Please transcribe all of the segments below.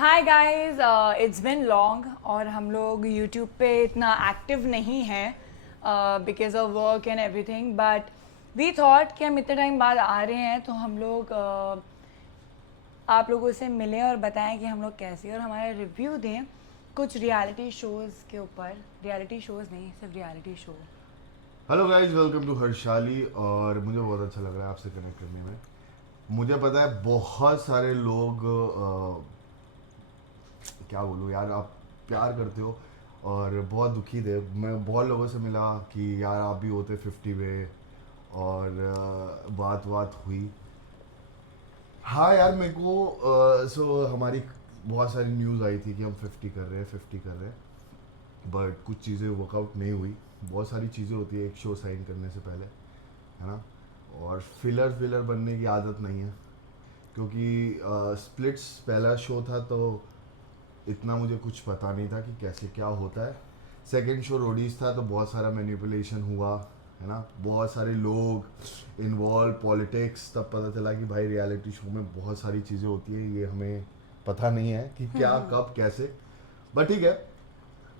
Hi guys, it's been long और हम लोग यूट्यूब पे इतना एक्टिव नहीं हैं because of work and everything, but we thought कि हम इतने टाइम बाद आ रहे हैं तो हम लोग आप लोगों से मिलें और बताएं कि हम लोग कैसे और हमारा रिव्यू दें कुछ रियलिटी शोज़ के ऊपर। रियलिटी शोज़ नहीं, सिर्फ reality show. Hello guys, welcome to Harshali. और मुझे बहुत अच्छा लग रहा है आपसे कनेक्ट करने में। मुझे पता है बहुत सारे लोग क्या बोलूँ यार, आप प्यार करते हो और बहुत दुखी थे। मैं बहुत लोगों से मिला कि यार आप भी होते 50 में और बात बात हुई। हाँ यार, मेरे को सो हमारी बहुत सारी न्यूज़ आई थी कि हम 50 कर रहे हैं 50 कर रहे हैं, बट कुछ चीज़ें वर्कआउट नहीं हुई। बहुत सारी चीज़ें होती है एक शो साइन करने से पहले, है ना। और फिलर बनने की आदत नहीं है, क्योंकि स्प्लिट्स पहला शो था तो इतना मुझे कुछ पता नहीं था कि कैसे क्या होता है। सेकंड शो रोडीज था तो बहुत सारा मैनिपुलेशन हुआ, है ना। बहुत सारे लोग इन्वॉल्व, पॉलिटिक्स। तब पता चला कि भाई रियलिटी शो में बहुत सारी चीज़ें होती है, ये हमें पता नहीं है कि क्या कब कैसे। बट ठीक है,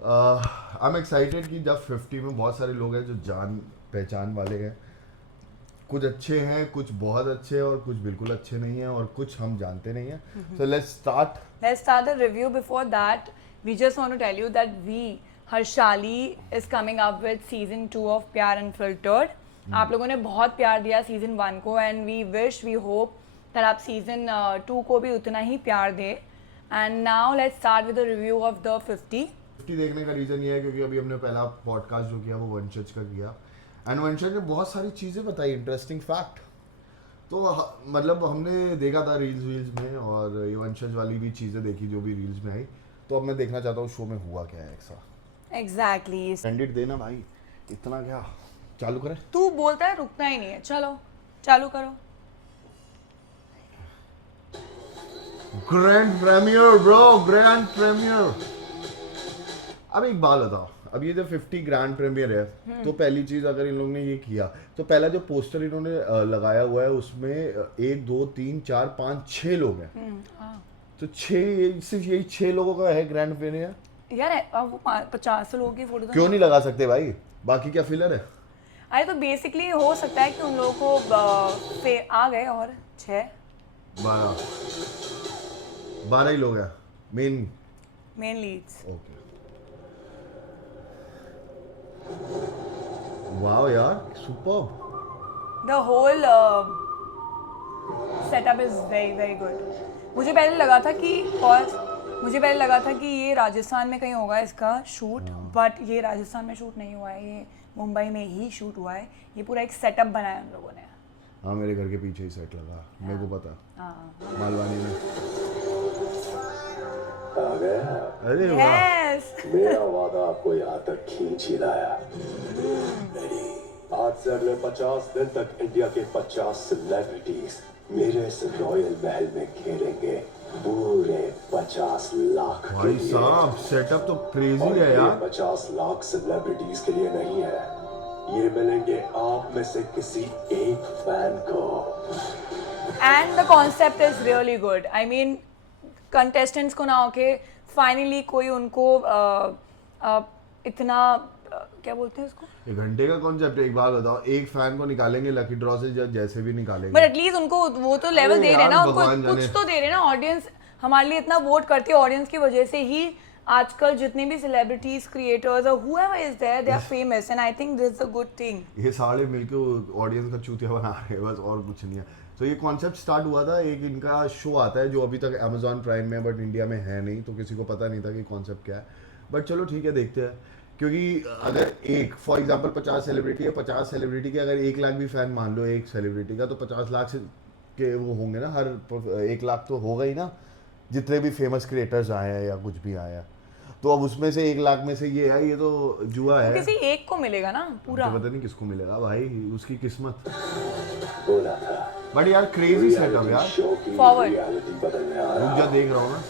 आई एम एक्साइटेड कि जब 50 में बहुत सारे लोग हैं जो जान पहचान वाले हैं। कुछ अच्छे हैं, कुछ बहुत अच्छे हैं और कुछ बिल्कुल अच्छे नहीं हैं और कुछ हम जानते नहीं हैं। So let's start. Let's start the review. Before that, we just want to tell you that Harshali, is coming up with season 2 of प्यार Unfiltered. आप लोगों ने बहुत प्यार दिया season 1 को and we hope that आप season 2 को भी उतना ही प्यार दे. And now let's start with the review of the 50. 50 देखने का रीज़न ये है क्योंकि अभी हमने पहला पॉडकास्ट जो किया वो वंशज का किया, एंड वंशज ने बहुत सारी चीज़ें बताई, इंटरेस्टिंग फैक्ट। तो मतलब हमने देखा था रील्स में, और ये वंशज वाली भी चीज़ें देखी जो भी रील्स में आई। तो अब मैं देखना चाहता हूँ शो में हुआ क्या है ऐसा। Exactly. कैंडिडेट देना भाई, इतना क्या। चालू करें? तू बोलता है रुकना ही नहीं है, चलो चालू करो। Grand premiere bro, grand premiere. अब एक बात बताओ, अब ये जो 50 ग्रैंड प्रीमियर है, तो पहली चीज अगर इन लोगों ने ये किया तो पहला जो पोस्टर इन्होंने लगाया हुआ है उसमें 1 2 3 4 5 6 लोग हैं। तो सिर्फ यही 6 लोगों का है ग्रैंड प्रीमियर। यार अब वो 50 लोगों की फोटो तो क्यों नहीं लगा सकते भाई? बाकी क्या फिलर है? अरे तो बेसिकली हो सकता है कि उन लोगों को आ गए और 6 12 ही लोग हैं मेन लीड्स। ओके। वाओ यार, superb. The whole setup is very very good. मुझे पहले लगा था कि ये राजस्थान में कहीं होगा इसका शूट, बट ये राजस्थान में शूट नहीं हुआ है, ये मुंबई में ही शूट हुआ है। ये पूरा एक सेटअप बनाया है उन लोगों ने। हाँ, मेरे घर के पीछे ही सेट लगा, मेरे को पता। मालवानी में आ गया। अरे वाह, यस। मेरा वादा आपको यहाँ तक खींच ही लाया। आज से अगले 50 दिन तक इंडिया के 50 सेलिब्रिटीज मेरे इस रॉयल महल में घेरेंगे पूरे 50 लाख भाई साहब सेटअप तो क्रेजी है यार। 50 लाख सेलिब्रिटीज के लिए नहीं है, ये मिलेंगे आप में से किसी एक फैन को। And the concept is really good. I mean contestants को ना होके फाइनली कोई उनको इतना क्या बोलते हैं उसको, 1 घंटे का कॉन्सेप्ट। एक बात बताओ, एक फैन को निकालेंगे लकी ड्रॉ से, जैसे भी निकालेंगे, बट एटलीस्ट उनको वो तो लेवल अरे दे रहे हैं ना, यार, उनको भगवान कुछ जाने। तो दे रहे हैं ना। ऑडियंस हमारे लिए इतना वोट करती है, ऑडियंस की वजह से ही आजकल जितने भी सेलिब्रिटीज, क्रिएटर्स और whoever is there, they are famous and I think this is a good thing. ये सारे मिलके ऑडियंस का चूतिया बना रहे हैं, बस और कुछ नहीं है। तो ये कॉन्सेप्ट स्टार्ट हुआ था, एक इनका शो आता है जो अभी तक अमेजॉन प्राइम में, बट इंडिया में है नहीं, तो किसी को पता नहीं था कि कॉन्सेप्ट क्या है। बट चलो ठीक है, देखते हैं। क्योंकि अगर एक फॉर एग्जांपल 50 सेलिब्रिटी है, 50 सेलिब्रिटी के अगर 1 लाख भी फैन मान लो एक सेलिब्रिटी का, तो 50 लाख से के वो होंगे ना, हर 1 लाख तो होगा ही ना, जितने भी फेमस क्रिएटर्स आए हैं या कुछ भी आए हैं। तो अब उसमें से 1 लाख में से ये है, ये तो जुआ है। किसी एक को मिलेगा ना पूरा, तो पता नहीं किसको मिलेगा भाई, उसकी किस्मत। बोला था बट यार क्रेजी सेटअप यार। शो की Forward. रियलिटी बदलने आ रुक रहा जा, देख रहा हूँ ना।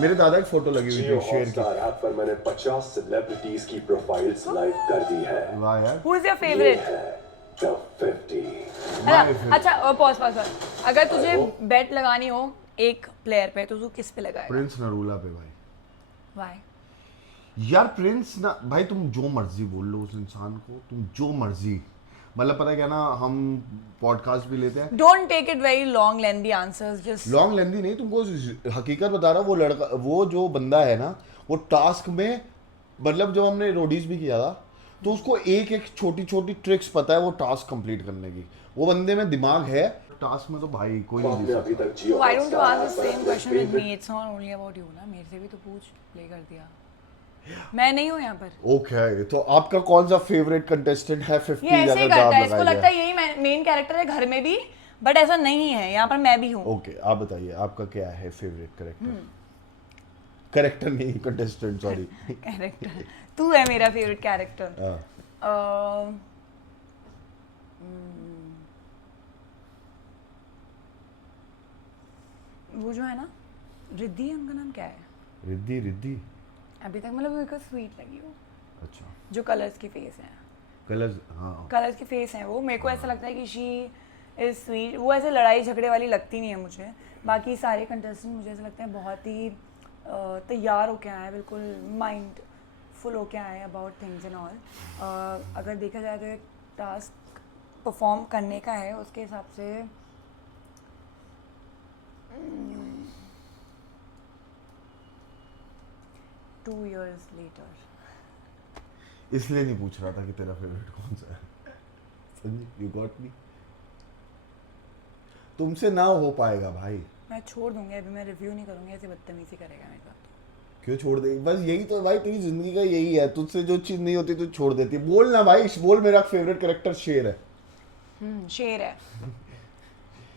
मेरे दादा की फोटो लगी हुई जियो थी शेर की। हॉटस्टार ऐप पर मैंने 50 सेलिब्रिटीज की प्रोफाइल्स लाइव कर दी है। वाह यार। who is your ये favorite? है द 50। अच्छा पॉज। अगर तुझे बेट लगानी हो एक प्लेयर पे, तो तू किस पे लगाएगा? प्रिंस नरूला पे भाई। Why? यार प्रिंस ना भाई, तुम जो मर्जी बोल लो उस इंसान को, तुम जो मर्जी, मतलब पता है क्या ना, हम पॉडकास्ट भी लेते हैं। Don't take it very long, lengthy answers. Just long lengthy नहीं, तुमको हकीकत बता रहा हूँ। वो लड़का, वो जो बंदा है ना, वो टास्क में, मतलब जब हमने रोडीज भी किया था, तो उसको एक एक छोटी छोटी ट्रिक्स पता है वो टास्क कंप्लीट करने की। वो बंदे में दिमाग है, टास्क में तो भाई कोई नहीं आपने जीत अभी सकता। तक जियो why don't you Hotstar ask the पर same अपने question with favorite- me? It's not only about you ना, मेरे से भी तो पूछ, प्ले कर दिया। मैं नहीं हूँ यहाँ पर। ओके, तो आपका कौन सा फेवरेट कंटेस्टेंट है 50 ये ऐसे ही अगर करता दांव है, इसको लगाया लगता है जाए? यही मेन कैरेक्टर है घर में भी, बट ऐसा नहीं है, यहाँ पर मैं भी हूँ। ओके, आप बताइए आपका क्या है फेवरेट कैरेक्टर? कैरेक्टर नहीं, कंटेस्टेंट, सॉरी। कैरेक्टर तू है मेरा फेवरेट कैरेक्टर। हाँ, वो जो है ना, रिद्धि, उनका नाम क्या है? रिद्धि। रिद्धि, अभी तक मतलब मेरे को स्वीट लगी वो, अच्छा। जो कलर्स की फेस है, कलर्स, हाँ। कलर्स की फेस है वो, मेरे को ऐसा लगता है कि शी इज स्वीट। वो ऐसे लड़ाई झगड़े वाली लगती नहीं है मुझे। बाकी सारे कंटेस्टेंट मुझे ऐसा लगता है बहुत ही तैयार होके आए हैं, बिल्कुल माइंड फुल होके आए हैं अबाउट थिंग्स एंड ऑल। अगर देखा जाए तो एक टास्क परफॉर्म करने का है, उसके हिसाब से 2 years later। इसलिए नहीं पूछ रहा था कि तेरा फेवरेट कौन सा है। Sanjeev, you got me. तुमसे ना हो पाएगा भाई। मैं छोड़ दूंगी अभी, मैं रिव्यू नहीं करूंगी, ऐसे बदतमीजी करेगा मेरे साथ। क्यों छोड़ देगी? बस यही तो भाई तेरी जिंदगी का यही है, तुझसे जो चीज नहीं होती तू छोड़ देती है। बोल ना भाई, बोल मेरा फेवरेट कैरेक्टर शेर है। शेर है।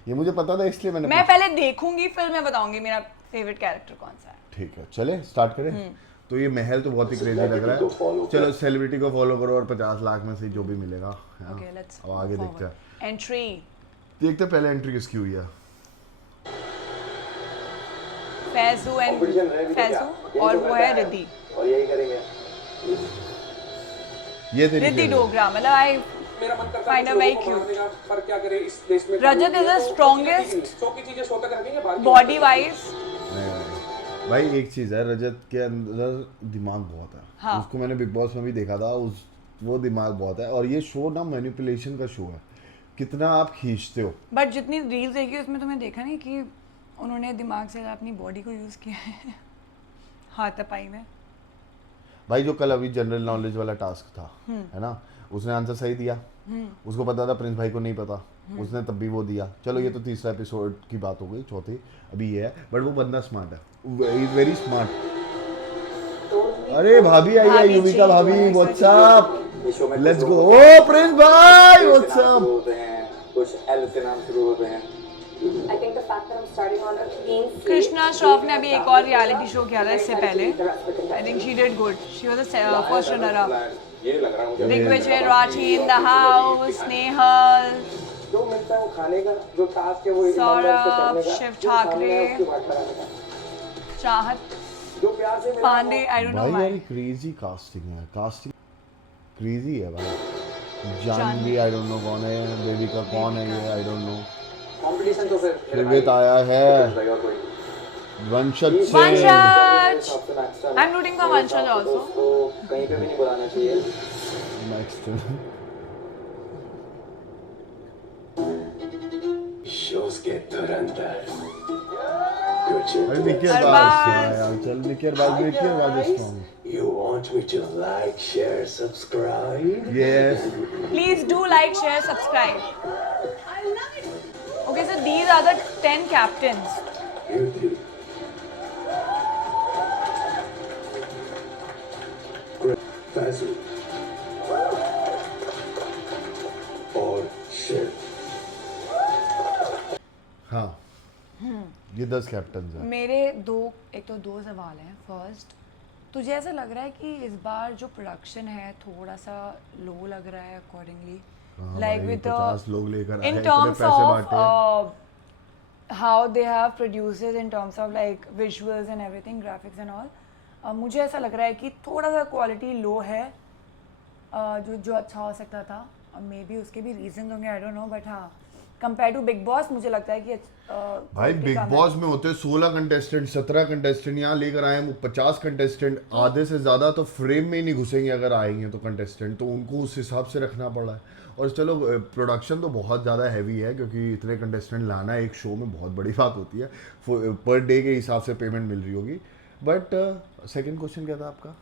ये मुझे पता था, इसलिए मैंने मैं पहले देखूंगी फिर मैं बताऊंगी मेरा फेवरेट कैरेक्टर कौन सा है। ठीक है, चले स्टार्ट करें। तो ये महल तो बहुत ही क्रेजी लग रहा को follow है। चलो सेलिब्रिटी को फॉलो करो और 50 लाख में से जो भी मिलेगा। हाँ। ओके, लेट्स अब आगे देखते हैं। एंट्री। देखते हैं पहले एंट्री किसकी हुई है। फैजू एंड Competition रहेगी तो क्या? फैजू यही और तो वो करता है रिद्धि। और यही करेंगे। ये तेरी रिद्धि favorite। डोगरा, मतलब आई मेरा मन करता Find है her very लोगों को cute. मारने का, पर क्या करे इस देश में। रजत is the strongest शो की चीजें शो तक रखेंगे, बाहर की बॉडी वाइज। नहीं भाई, एक चीज है, रजत के अंदर दिमाग बहुत है। हाँ। उसको मैंने बिग बॉस में भी देखा था, वो दिमाग बहुत है। और ये शो ना मैनिपुलेशन का शो है, कितना आप खींचते हो। बट जितनी रील्स देखी उसमें तुम्हें देखा नहीं कि उन्होंने दिमाग से अपनी बॉडी को यूज किया है हाथापाई में। भाई जो कल अभी जनरल नॉलेज वाला टास्क था, है ना, उसने आंसर सही दिया। उसको पता था, प्रिंस भाई को नहीं पता, उसने तब भी वो दिया। चलो ये तो तीसरा एपिसोड की बात हो गई, चौथी अभी ये है। बट वो बंदा स्मार्ट है, वेरी स्मार्ट। अरे भाभी आई है, भाभी युविका जी, भाभी, भाभी व्हाट्स जी। अप, ये शो में लेट्स कुछ गो। लोग ओ प्रिंस भाई, से व्हाट्स नाम शुरू अप। होते हैं, कुछ एल से नाम शुरू होते हैं। I think the fact that I'm starting on a clean slate. Krishna Shroff ने अभी एक और रियलिटी शो किया था इससे पहले। I think she did good, she was the first runner up. ये लग रहा है मुझे। Digvijay Rathi in the house, Snehal, जो मिलता है वो खाने का, जो टास्क है वो ईमानदारी से सौरभ, करने का, शिव जो सामने है ठाकरे, उसकी बात कराने का, चाहत जो प्यार से मिला पांडे। आई डोंट नो भाई यार व्हाई। क्रेजी कास्टिंग है, कास्टिंग क्रेजी है भाई। जानवी आई डोंट नो कौन है, देविका कौन है ये आई डोंट नो। कंपटीशन तो फिर त्रिवेद आया है, और कोई वंशज सिंह। वंशज, I'm rooting for वंशज also. उसको कहीं पे भी नहीं बुलाना चाहिए। नेक्स्ट शोज के धुरंधर कुछ अरे निकिर अरबाज। बाज यार, चल निकिर बाज song. You want me to like, share, subscribe? Yes, Please do like, share, subscribe. Okay, so these are the 10 captains. Beauty. Fazil. और शिव। हाँ, ये 10 कैप्टन हैं। मेरे एक तो दो सवाल हैं। फर्स्ट, तुझे ऐसा लग रहा है कि इस बार जो प्रोडक्शन है थोड़ा सा लो लग रहा है अकॉर्डिंगली, हाँ लाइक भाई, विद 50 लोग लेकर आए, इन इतने टर्म्स पैसे ऑफ बांटे। How they have producers, in terms of like visuals and everything, graphics and all. मुझे ऐसा लग रहा है कि थोड़ा सा क्वालिटी लो है, जो अच्छा हो सकता था। मे बी उसके भी रीजन होंगे, आई डोंट नो, बट हाँ कंपेयर टू बिग बॉस मुझे लगता है कि भाई बिग बॉस में होते 16 कंटेस्टेंट 17 कंटेस्टेंट, यहाँ लेकर आए हैं 50 कंटेस्टेंट, आधे से ज़्यादा तो फ्रेम में ही नहीं घुसेंगे अगर आएंगे तो कंटेस्टेंट, तो उनको उस हिसाब से रखना पड़ा है। और चलो प्रोडक्शन तो बहुत ज़्यादा हैवी है क्योंकि इतने कंटेस्टेंट लाना एक शो में बहुत बड़ी बात होती है, पर डे के हिसाब से पेमेंट मिल रही होगी। बट सेकेंड क्वेश्चन क्या था आपका?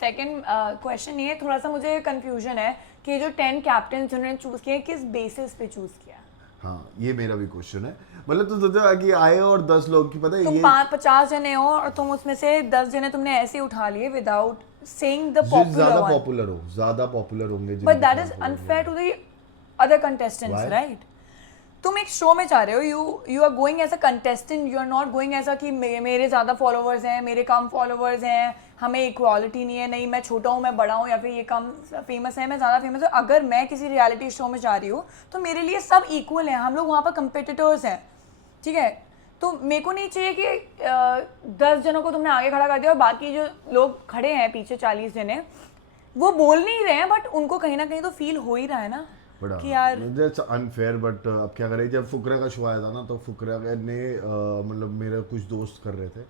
सेकंड क्वेश्चन ये थोड़ा सा मुझे कंफ्यूजन है कि जो 10 कैप्टन जिन्होंने चूज किए किस बेसिस पे चूज किया? हाँ ये मेरा भी क्वेश्चन है। मतलब तो सोचो कि आए और 10 लोग की, पता है तुम ये 50 जने हो और तुम उसमें से 10 जने तुमने ऐसे उठा लिए विदाउट सेइंग द जो पॉपुलर ज़्यादा वन, पॉपुलर हो, ज़्यादा पॉपुलर होंगे, बट जिनके दैट इज साथ unfair to the other contestants, Why? Right? तुम एक शो में जा रहे हो, you are going as a contestant, you are not going ऐसा कि मेरे ज़्यादा फॉलोअर्स हैं, मेरे कम फॉलोअर्स हैं, हमें इक्वालिटी नहीं है, नहीं मैं छोटा हूँ मैं बड़ा हूँ, या फिर ये कम फेमस है मैं ज़्यादा फेमस हूँ। अगर मैं किसी रियलिटी शो में जा रही हूँ तो मेरे लिए सब इक्वल हैं, हम लोग वहाँ पर कंपिटिटर्स हैं, ठीक है? तो मेरे को नहीं चाहिए कि 10 जनों को तुमने आगे खड़ा कर दिया और बाकी जो लोग खड़े हैं पीछे 40 जने वो बोल नहीं रहे हैं, बट उनको कहीं ना कहीं तो फील हो ही रहा है ना कि यार दैट्स अनफेयर। बट अब क्या करें, जब फुकरा का शो आया था ना तो फुकरा ने मतलब मेरे कुछ दोस्त कर रहे थे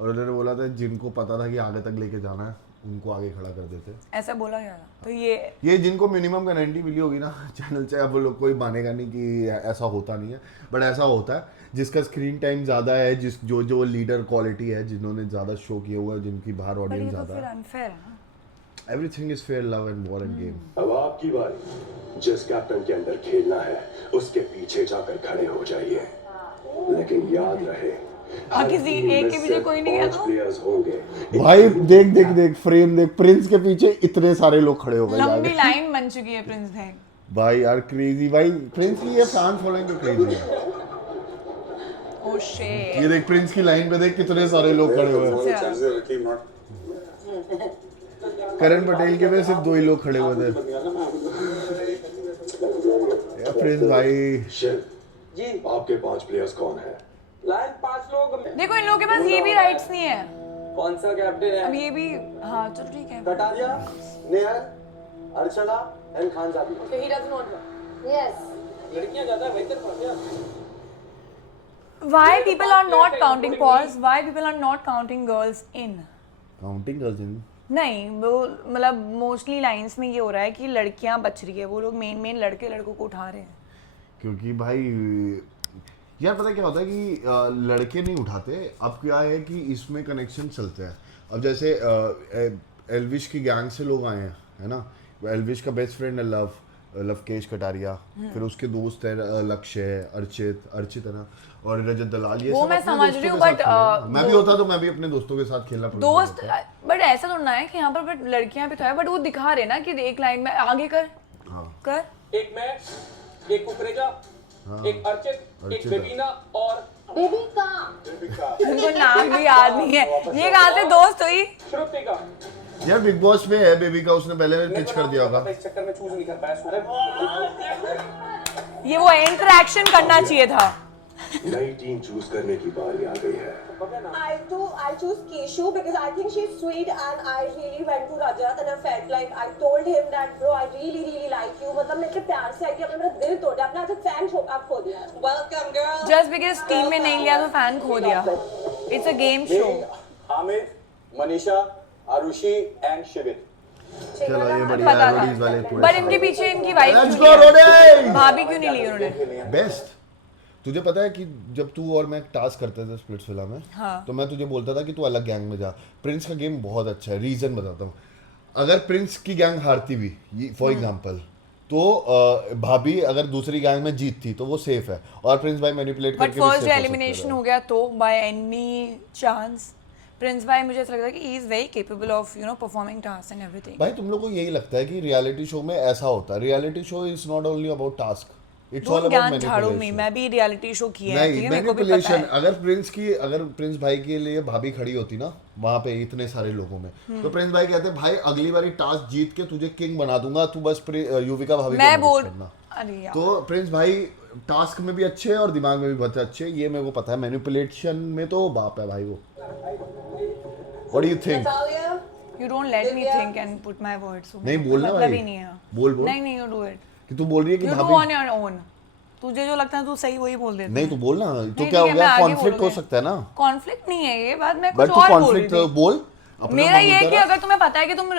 और उन्होंने बोला था जिनको पता था कि आगे तक लेके जाना है उनको आगे खड़ा कर देते। ऐसा बोला गया था। तो ये जिनको मिनिमम गारंटी मिली होगी ना चैनल से, अब वो लोग कोई मानेगा नहीं कि ऐसा होता नहीं है, बट ऐसा होता है। जिसका स्क्रीन टाइम ज़्यादा है, जो लीडर क्वालिटी है, जिन्होंने ज़्यादा शो किए हुए हैं, जिनकी बाहर पर ऑडियंस ये तो ज़्यादा फिर है, अनफेयर है ना। Everything is fair, love and war end game. अब आपकी बारी, जिस कैप्टन के अंदर खेलना है उसके पीछे जाकर खड़े हो जाइए, लेकिन याद रहे हाँ, किसी एक के पीछे कोई नहीं गया तो? प्लेयर्स होंगे। भाई देख फ्रेम देख, प्रिंस के पीछे इतने सारे लोग खड़े हो गए लंबी लाइन बन चुकी है प्रिंस भाई। भाई यार क्रेजी, भाई प्रिंस की ये फैन फॉलोइंग तो क्रेजी है। ओह शिट, ये देख प्रिंस की लाइन पे देख कितने सारे लोग खड़े हुए हैं। करण पटेल के पे सिर्फ 2 ही लोग खड़े हुए थे। यार प्रिंस भाई शिव जी, आपके 5 प्लेयर्स कौन है? लाइन 5 लोग। देखो इन लोगों के पास ये भी राइट्स नहीं है। कौन सा कैप्टन है? अब ये भी, हाँ चलो ठीक है। कटारिया, नेहर, अर्चना एंड खान साहब। So he doesn't want to. Yes. लड़कियां ज्यादा बेहतर पढ़ते हैं। Why people are not counting pause? Why people are not counting girls in? Counting girls in नहीं, वो मतलब मोस्टली लाइंस में ये हो रहा है कि लड़कियां बच रही है, वो लोग मेन लड़कों को उठा रहे हैं। क्योंकि भाई यार पता है क्या होता है कि लड़के नहीं उठाते। अब क्या है कि इसमें कनेक्शन चलते हैं। अब जैसे एल्विश की गैंग से लोग आए हैं, है ना? एल्विश का बेस्ट फ्रेंड है लवकेश कटारिया, फिर उसके दोस्त है लक्ष्य है, अर्चित है ना, और रजत दलाल। ये वो सब मैं अपने समझ दोस्तों रही हूँ, के साथ but, खेले हैं। मैं भी होता तो मैं भी अपने दोस्तों के साथ खेलना पसंद दोस्त, करता। बट ऐसा तो ना है कि यहाँ पर but लड़कियां भी तो है, बट वो दिखा रहे ना कि एक लाइन में आगे कर हाँ। कर। एक मैं, एक कुकरेजा, एक अर्चित, एक अर्चित। बेबीना और Bibika. उनको नाम भी याद नहीं है। ये कहाँ से दोस्त हुई? श्रुतिका। यार बिग बॉस में है बेबी का, उसने पहले पिच कर दिया होगा। इस चक्कर में चूज नहीं कर पाया। ये वो इंटरेक्शन करना चाहिए था। नई टीम चूज करने की बारी आ गई है। I choose Keshu because I think she's sweet and I really went to Rajat and I felt like I told him that bro I really like you. मतलब मेरे प्यार से आई कि आपने मेरा दिल तोड़ दिया, अपना फैन खो दिया। Welcome girl. Just because team में नहीं लिया तो फैन खो दिया। It's a game show. Hamid, Manisha, Arushi and Shivir. चलो ये बढ़िया पता है, रोडीज वाले था, पूरे बट इनके पीछे इनकी वाइफ लेट्स क्यों गो नहीं है? रोडीज। भाभी क्यों नहीं ली उन्होंने? बेस्ट। तुझे पता है कि जब तू और मैं टास्क करते थे स्प्लिट्स विला में, हाँ। तो मैं तुझे बोलता था कि तू अलग गैंग में जा। प्रिंस का गेम बहुत अच्छा है, रीजन बताता हूँ। अगर प्रिंस की गैंग हारती भी फॉर एग्जांपल, तो भाभी अगर दूसरी गैंग में जीतती तो वो सेफ है, और प्रिंस भाई मैनिपुलेट बट करके भी फर्स्ट safe हो एलिमिनेशन सकता हो गया तो बाय एनी चांस प्रिंस भाई मुझे ऐसा लगता है कि he is very capable of performing task and everything. भाई तुम लोग को यही लगता है कि रियलिटी शो में ऐसा होता है? Reality show is not only about task, it's all don't about ज्ञान झाड़ू में, मैनिपुलेशन। मैं भी रियलिटी शो किए हैं, नहीं, ठीक है, मेरे को भी पता मैनिपुलेशन। है। अगर प्रिंस भाई के लिए भाभी खड़ी होती ना वहां पे इतने सारे लोगों में, तो प्रिंस भाई कहते भाई अगली बारी टास्क जीत के तुझे किंग बना दूंगा, तू बस युविका भाभी को मैं मैनेज बोल करना। अरे यार, तो प्रिंस भाई टास्क में भी अच्छे हैं और दिमाग में भी बहुत अच्छे हैं, ये मेरे को पता है। मैनिपुलेशन में तो बाप है भाई वो। What do you think? Natalia. You don't let me think and put my words. नहीं बोलना मतलब भाई, ही नहीं है। बोल नहीं यू डू इट, कि तू बोल रही है कि यू डू भाभी ऑन योर ओन। तुझे जो लगता है तू सही वही बोल देता नहीं तो बोल ना, तो नहीं, क्या हो ठीक है, गया, मैं आगे कॉन्फ्लिक्ट हो बोलूंगी। सकता है ना, कॉन्फ्लिक्ट नहीं है ये बात, मैं बट कुछ तू और बोल रही कॉन्फ्लिक्ट थी। बोल अपना मेरा ये है बोलता कि रहा। अगर तुम्हें पता है कि तुम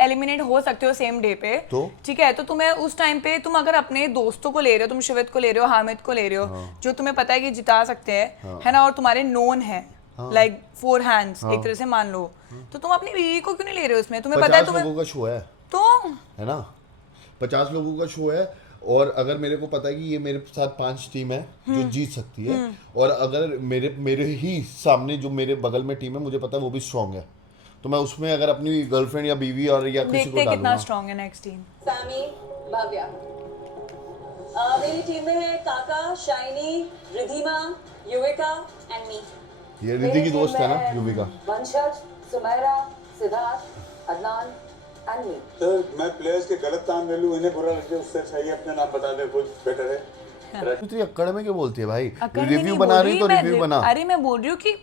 एलिमिनेट हो सकते हो सेम डे पे, तो? ठीक है, तो तुम्हें उस टाइम पे तुम अगर अपने दोस्तों को ले रहे हो, तुम शिवित को ले रहे हो, हामिद को ले रहे हो, हाँ। जो तुम्हें पता है कि जिता सकते हैं, है ना, और तुम्हारे नोन है, लाइक 4 हैंड्स, एक तरह से मान लो, तो तुम अपनी बीवी को क्यों नहीं ले रहे हो उसमें? तुम्हें पता है 50 तुम्हें लोगों का शो है तो ना, 50 लोगों का शो है, और अगर मेरे को पता है कि ये मेरे साथ 5 टीम है जो जीत सकती है, और अगर मेरे ही सामने जो मेरे बगल में टीम है मुझे पता है वो भी स्ट्रांग है, तो मैं उसमें अगर अपनी गर्लफ्रेंड या बीवी और या किसी देखते को हैं कितना डालूंगा। स्ट्रांग है नेक्स्ट टीम। सैमी, भव्या। मेरी टीम में है काका, shiny, Ridhima, Yuvika and me. ये रिद्धि की दोस्त है ना युविका। वंशज, Sumaira, Siddharth, Adnan and me. Sir मैं प्लेयर्स के गलत नाम ले लूं, इन्हें बुरा लगे, उससे सही अपने नाम बता दे, कुछ बेटर है। तू तेरी अक्कड़ में क्या बोलती है भाई, अकड़ में रिव्यू नहीं बना बोल रही तो मैं रिव्यू बना। अरे मैं बोल रही हूँ कि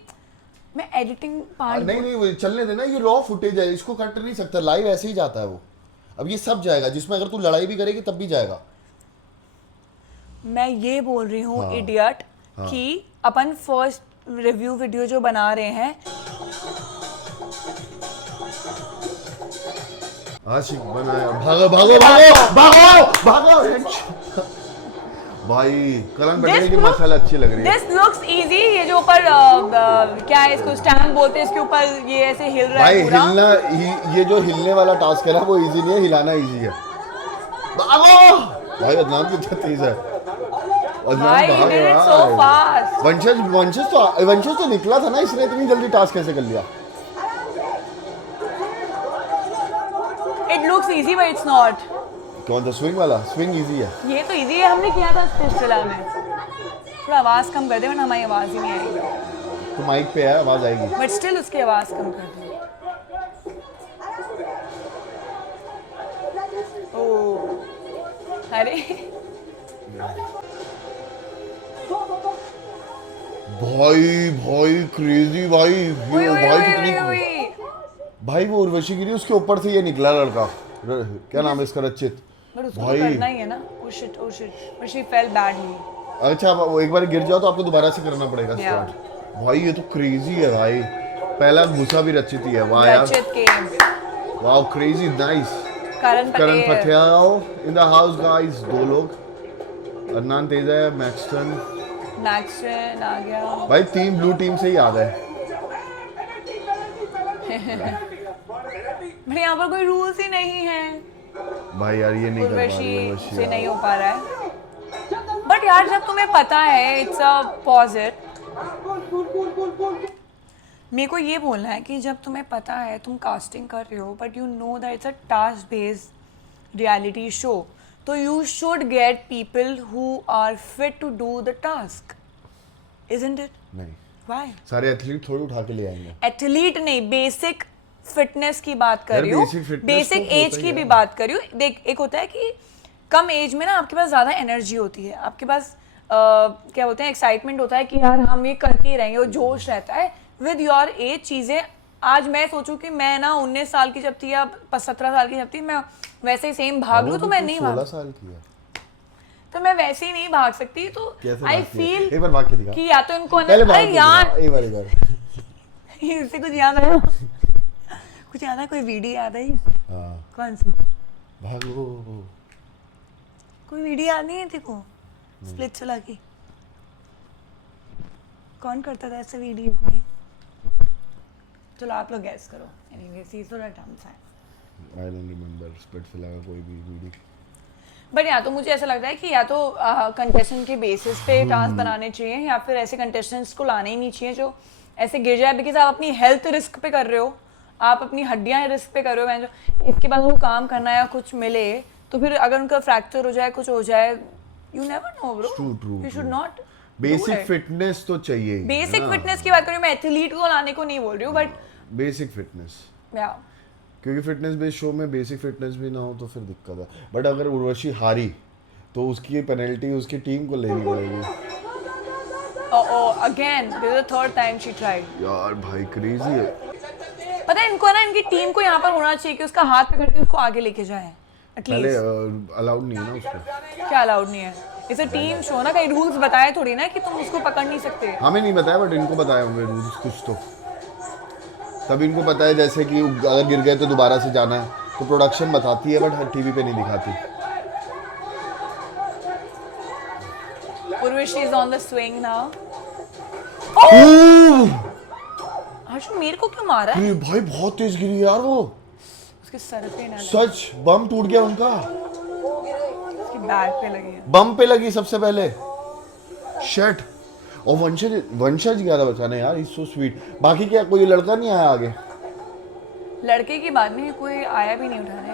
मैं एडिटिंग पार्ट नहीं वो चलने देना, ये रॉ फुटेज है, इसको कट नहीं सकता, लाइव ऐसे ही जाता है वो। अब ये सब जाएगा, जिसमें अगर तू लड़ाई भी करेगी तब भी जाएगा। मैं ये बोल रही हूँ इडियट कि अपन फर्स्ट रिव्यू वीडियो जो बना रहे हैं, आशिक बनाया, भागो भागो भागो भागो भागो भाई, करण पटेल की मसाला अच्छी लग रही है। This looks easy. ये जो ऊपर क्या है इसको स्टैंड बोलते हैं, इसके ऊपर ये ऐसे हिल रहा भाई है पूरा। हिलना, ये जो हिलने वाला टास्क है ना वो इजी नहीं है, हिलाना इजी है। भागो भाई, अदनान कितना तेज है, भाई भाग did it रहा so है। fast। वंशज तो निकला था ना, इसने इतनी जल्दी टास्क कैसे कर लिया? It looks easy but it's not। कौन था स्विंग वाला? स्विंग इजी है। ये तो इजी है, हमने किया था पिछला में। थोड़ा आवाज कम कर दे वरना हमारी आवाज ही नहीं आएगी। तो माइक पे है, आवाज आएगी। बट स्टिल उसकी आवाज कम कर दे। ओह अरे भाई क्रेजी भाई, ओए, ये ओए, भाई ओए, कितनी, ओए, ओए। भाई वो उर्वशी गिरी, उसके ऊपर से ये निकला लड़का, क्या नाम है इसका, रचित बट उसको तो भाई। करना ही है ना। Oh shit, oh shit, but she fell badly। अच्छा अब वो एक बार गिर जाओ तो आपको दोबारा से करना पड़ेगा Yeah। स्टार्ट। भाई ये तो क्रेजी है भाई, पहला घुसा भी रचित ही है। वाह यार, रचित के वाह crazy, nice. Karan Karan Patel Patel in the house guys, 2 लोग, अदनान तेजा है, मैक्सटन, मैक्सन आ गया। भाई 3 ब्लू टीम से ही आ गए। बट यहाँ पर कोई रूल्स ही नहीं है। भाई यार ये नहीं कर पा रही उर्वशी उर्वशी से यार। नहीं हो पा रहा है। बट यार जब तुम्हें पता है इट्स अ पॉजिट, मेरे को ये बोलना है कि जब तुम्हें पता है तुम कास्टिंग कर रहे हो but you know that it's a task based reality show, तो you should get people who are fit to do the task, isn't it? नहीं, व्हाई? सारे एथलीट थोड़ी उठा के ले आएंगे। एथलीट नहीं, बेसिक फिटनेस की बात कर यार, रही हूँ, basic fitness बेसिक तो एज होता ही की भी है। बात कर रही हूँ। देख एक होता है कि कम एज में ना आपके पास ज़्यादा एनर्जी होती है, आपके पास क्या बोलते हैं एक्साइटमेंट होता है कि यार हम ये करके ही रहेंगे, वो जोश रहता है। विद योर एज चीज़ें, आज मैं सोचूं कि मैं ना 19 साल की जब थी या 17 साल की जब थी, मैं वैसे ही सेम भाग लूँ तो मैं नहीं 16 भाग, साल की है, तो मैं वैसे ही नहीं भाग सकती। तो कैसे आई भागती है? फील एक बार भाग के दिखा, कि या तो इनको पहले भाग अरे के यार दिखा, एक बार इससे कुछ याद आया, कुछ याद है, कोई वीडियो याद आई? हाँ कौन सी? भागो। कोई वीडियो याद नहीं है तेरे को स्प्लिट चला की? कौन करता था ऐसे वीडियो में? चलो आप लोग गैस करो। एनीवेज ही थोड़ा डम सा है। आई डोंट रिमेंबर स्प्लिट्सविला का कोई भी वीडियो। बट या तो मुझे ऐसा लगता है कि या तो कंटेस्टेंट के बेसिस पे टास्क बनाने चाहिए, या फिर ऐसे कंटेस्टेंट्स को लाने ही नहीं चाहिए जो ऐसे गिर जाए, बिकॉज आप अपनी हेल्थ रिस्क पे कर रहे हो, आप अपनी हड्डियां रिस्क पे कर रहे हो। मैं जो इसके बाद उनको काम करना या कुछ मिले तो फिर अगर उनका फ्रैक्चर हो जाए, कुछ हो जाए, you never know bro, True, you should not. Basic fitness तो चाहिए ही, बेसिक है ना? फिटनेस की बात करूँ, मैं एथलीट को लाने को नहीं बोल रही हूँ, बट बेसिक फिटनेस, या क्योंकि फिटनेस बेस्ड शो में बेसिक फिटनेस भी ना हो तो फिर दिक्कत है। बट अगर उर्वशी हारी तो उसकी पेनल्टी उसकी टीम को लेनी पड़ेगी। Again this is the third time she tried. यार भाई क्रेजी है। पता है इनको ना, इनकी टीम को यहाँ पर होना चाहिए कि उसका हाथ पकड़ के उसको आगे लेके जाए। पहले एटलीस्ट अलाउड नहीं है ना उसको। क्या अलाउड नहीं है? इसे टीम शो ना, कहीं रूल्स बताए थोड़ी ना कि तुम उसको पकड़ नहीं सकते। हमें नहीं बताया बट इनको बताए होंगे रूल्स कुछ तो। तब इनको पता है जैसे कि अगर गिर गए तो दोबारा से जाना है, तो प्रोडक्शन बताती है बट हर टीवी पे नहीं दिखाती। Urvashi is on the swing now. Harshu मेरे को क्यों मारा है? ये भाई बहुत तेज गिरी यार वो, उसके सर पे ना, सच बम टूट गया उनका, उसकी बैक पे लगी है। बम पे लगी सबसे पहले। शेट। और वंशज गया था बचाने यार, इज सो स्वीट। बाकी क्या कोई लड़का नहीं आया आगे? लड़के की बात नहीं, कोई आया भी नहीं उठाने।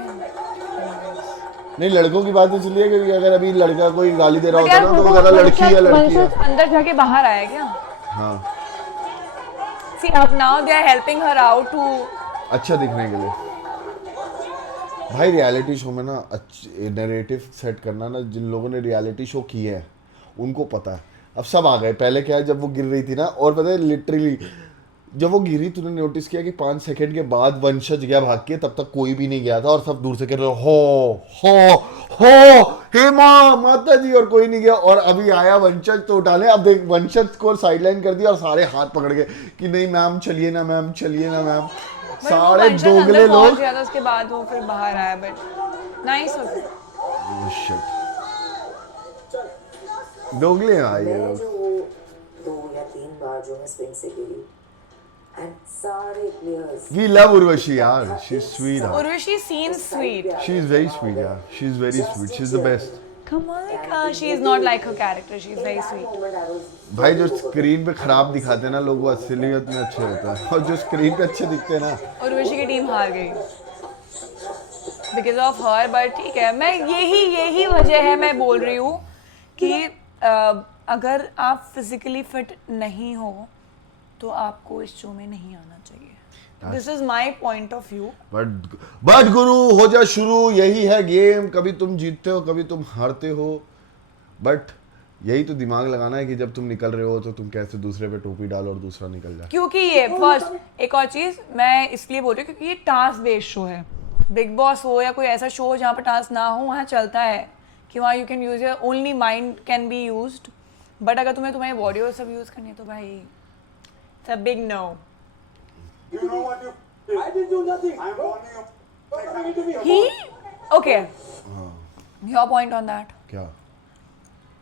नहीं लड़कों की बात इसलिए क्योंकि अगर अभी लड़का कोई गाली दे रहा But होता यार ना तो वो वो कहता लड़की है लड़की है। वंशज अंदर जाके बाहर आया क्या? हाँ See up now they are helping her out to अच्छा दिखने के लिए। भाई रियलिटी शो में ना अच्छे नैरेटिव सेट करना ना, जिन लोगों ने रियलिटी शो किए हैं उनको पता है। अब सब आ गए। पहले क्या है, जब वो गिर रही थी ना, और पता है लिटरली जब वो गिरी तूने नोटिस किया कि 5 सेकंड के बाद वंशज गया भाग के, तब तक कोई भी नहीं गया था और सब दूर से कह रहे हो हे माँ माता जी, और कोई नहीं गया। और अभी आया वंशज तो उठाने, अब देख वंशज को साइडलाइन कर दिया और सारे हाथ पकड़ के कि नहीं मैम चलिए ना मैम, चलिए ना मैम। सारे दोगले लोग। उसके बाद वो फिर बाहर आया, बट नाइस ऑफ इट। दोगले हैं भाई ये मैं लोग। जो 2 या 3 बार जो मैं स्विंग से गिरी एंड सारे प्लेयर्स We love Urvashi यार, she's sweet यार। Urvashi seems sweet. She is very sweet यार, she is very sweet, she is the best। Come on, like she is not like her character. She is very sweet. भाई जो screen पे खराब दिखाते हैं ना लोग, वो असलियत में अच्छे होते हैं, और जो स्क्रीन पे अच्छे दिखते हैं ना। उर्वशी की टीम हार गई because of her, but ठीक है। मैं यही वजह है मैं बोल रही हूँ कि अगर आप फिजिकली फिट नहीं हो तो आपको इस शो में नहीं आना चाहिए। This is my point of view. But गुरु हो जा शुरू, यही है गेम। कभी तुम जीतते हो कभी तुम हारते हो, बट यही तो दिमाग लगाना है कि जब तुम निकल रहे हो तो तुम कैसे दूसरे पे टोपी डालो और दूसरा निकल जाए। क्योंकि ये फर्स्ट एक और चीज मैं इसलिए बोल रही हूँ क्योंकि ये टास्क बेस्ड शो है। बिग बॉस हो या कोई ऐसा शो हो जहाँ पर टास्क ना हो, वहाँ चलता है कि वहाँ you can use your only mind can be used, but अगर तुम्हारी बॉडी और सब यूज करनी है तो भाई it's a big no. You know what you did? I didn't do nothing. I'm warning you. Don't come into me. He okay. Your point on that. क्या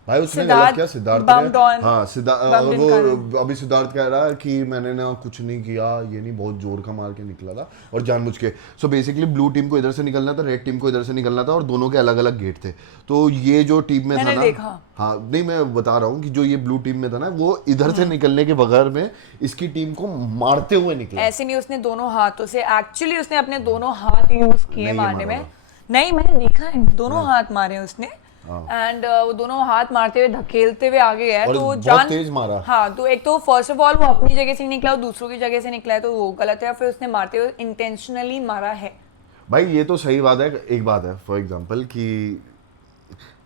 भाई उसने सिद्धार्थ गलत किया? सिद्धार्थ bumped ने on- हाँ bumped in वो Karan. अभी सिद्धार्थ कह रहा है कि मैंने ना कुछ नहीं किया, ये नहीं बहुत जोर का मार के निकला था और जानबूझ के। सो बेसिकली ब्लू टीम को इधर से निकलना था, रेड टीम को इधर से निकलना था, और दोनों के अलग अलग गेट थे। तो ये जो टीम में था मैंने ना, देखा। हाँ नहीं मैं बता रहा हूँ कि जो ये ब्लू टीम में था ना, वो इधर से निकलने के बगैर में इसकी टीम को मारते हुए निकला। ऐसे नहीं, उसने दोनों हाथों से एक्चुअली उसने अपने दोनों हाथ यूज किए नहीं, मारने मारा में। नहीं मैंने देखा है, दोनों हाथ मारे उसने एंड वो दोनों हाथ मारते हुए धकेलते हुए आगे गया है। और तो बहुत जान तेज मारा। हाँ, तो एक तो फर्स्ट ऑफ ऑल वो अपनी जगह से निकला और दूसरों की जगह से निकला है, तो वो गलत है। फिर उसने मारते हुए इंटेंशनली मारा है। भाई ये तो सही बात है। एक बात है फॉर एग्जांपल कि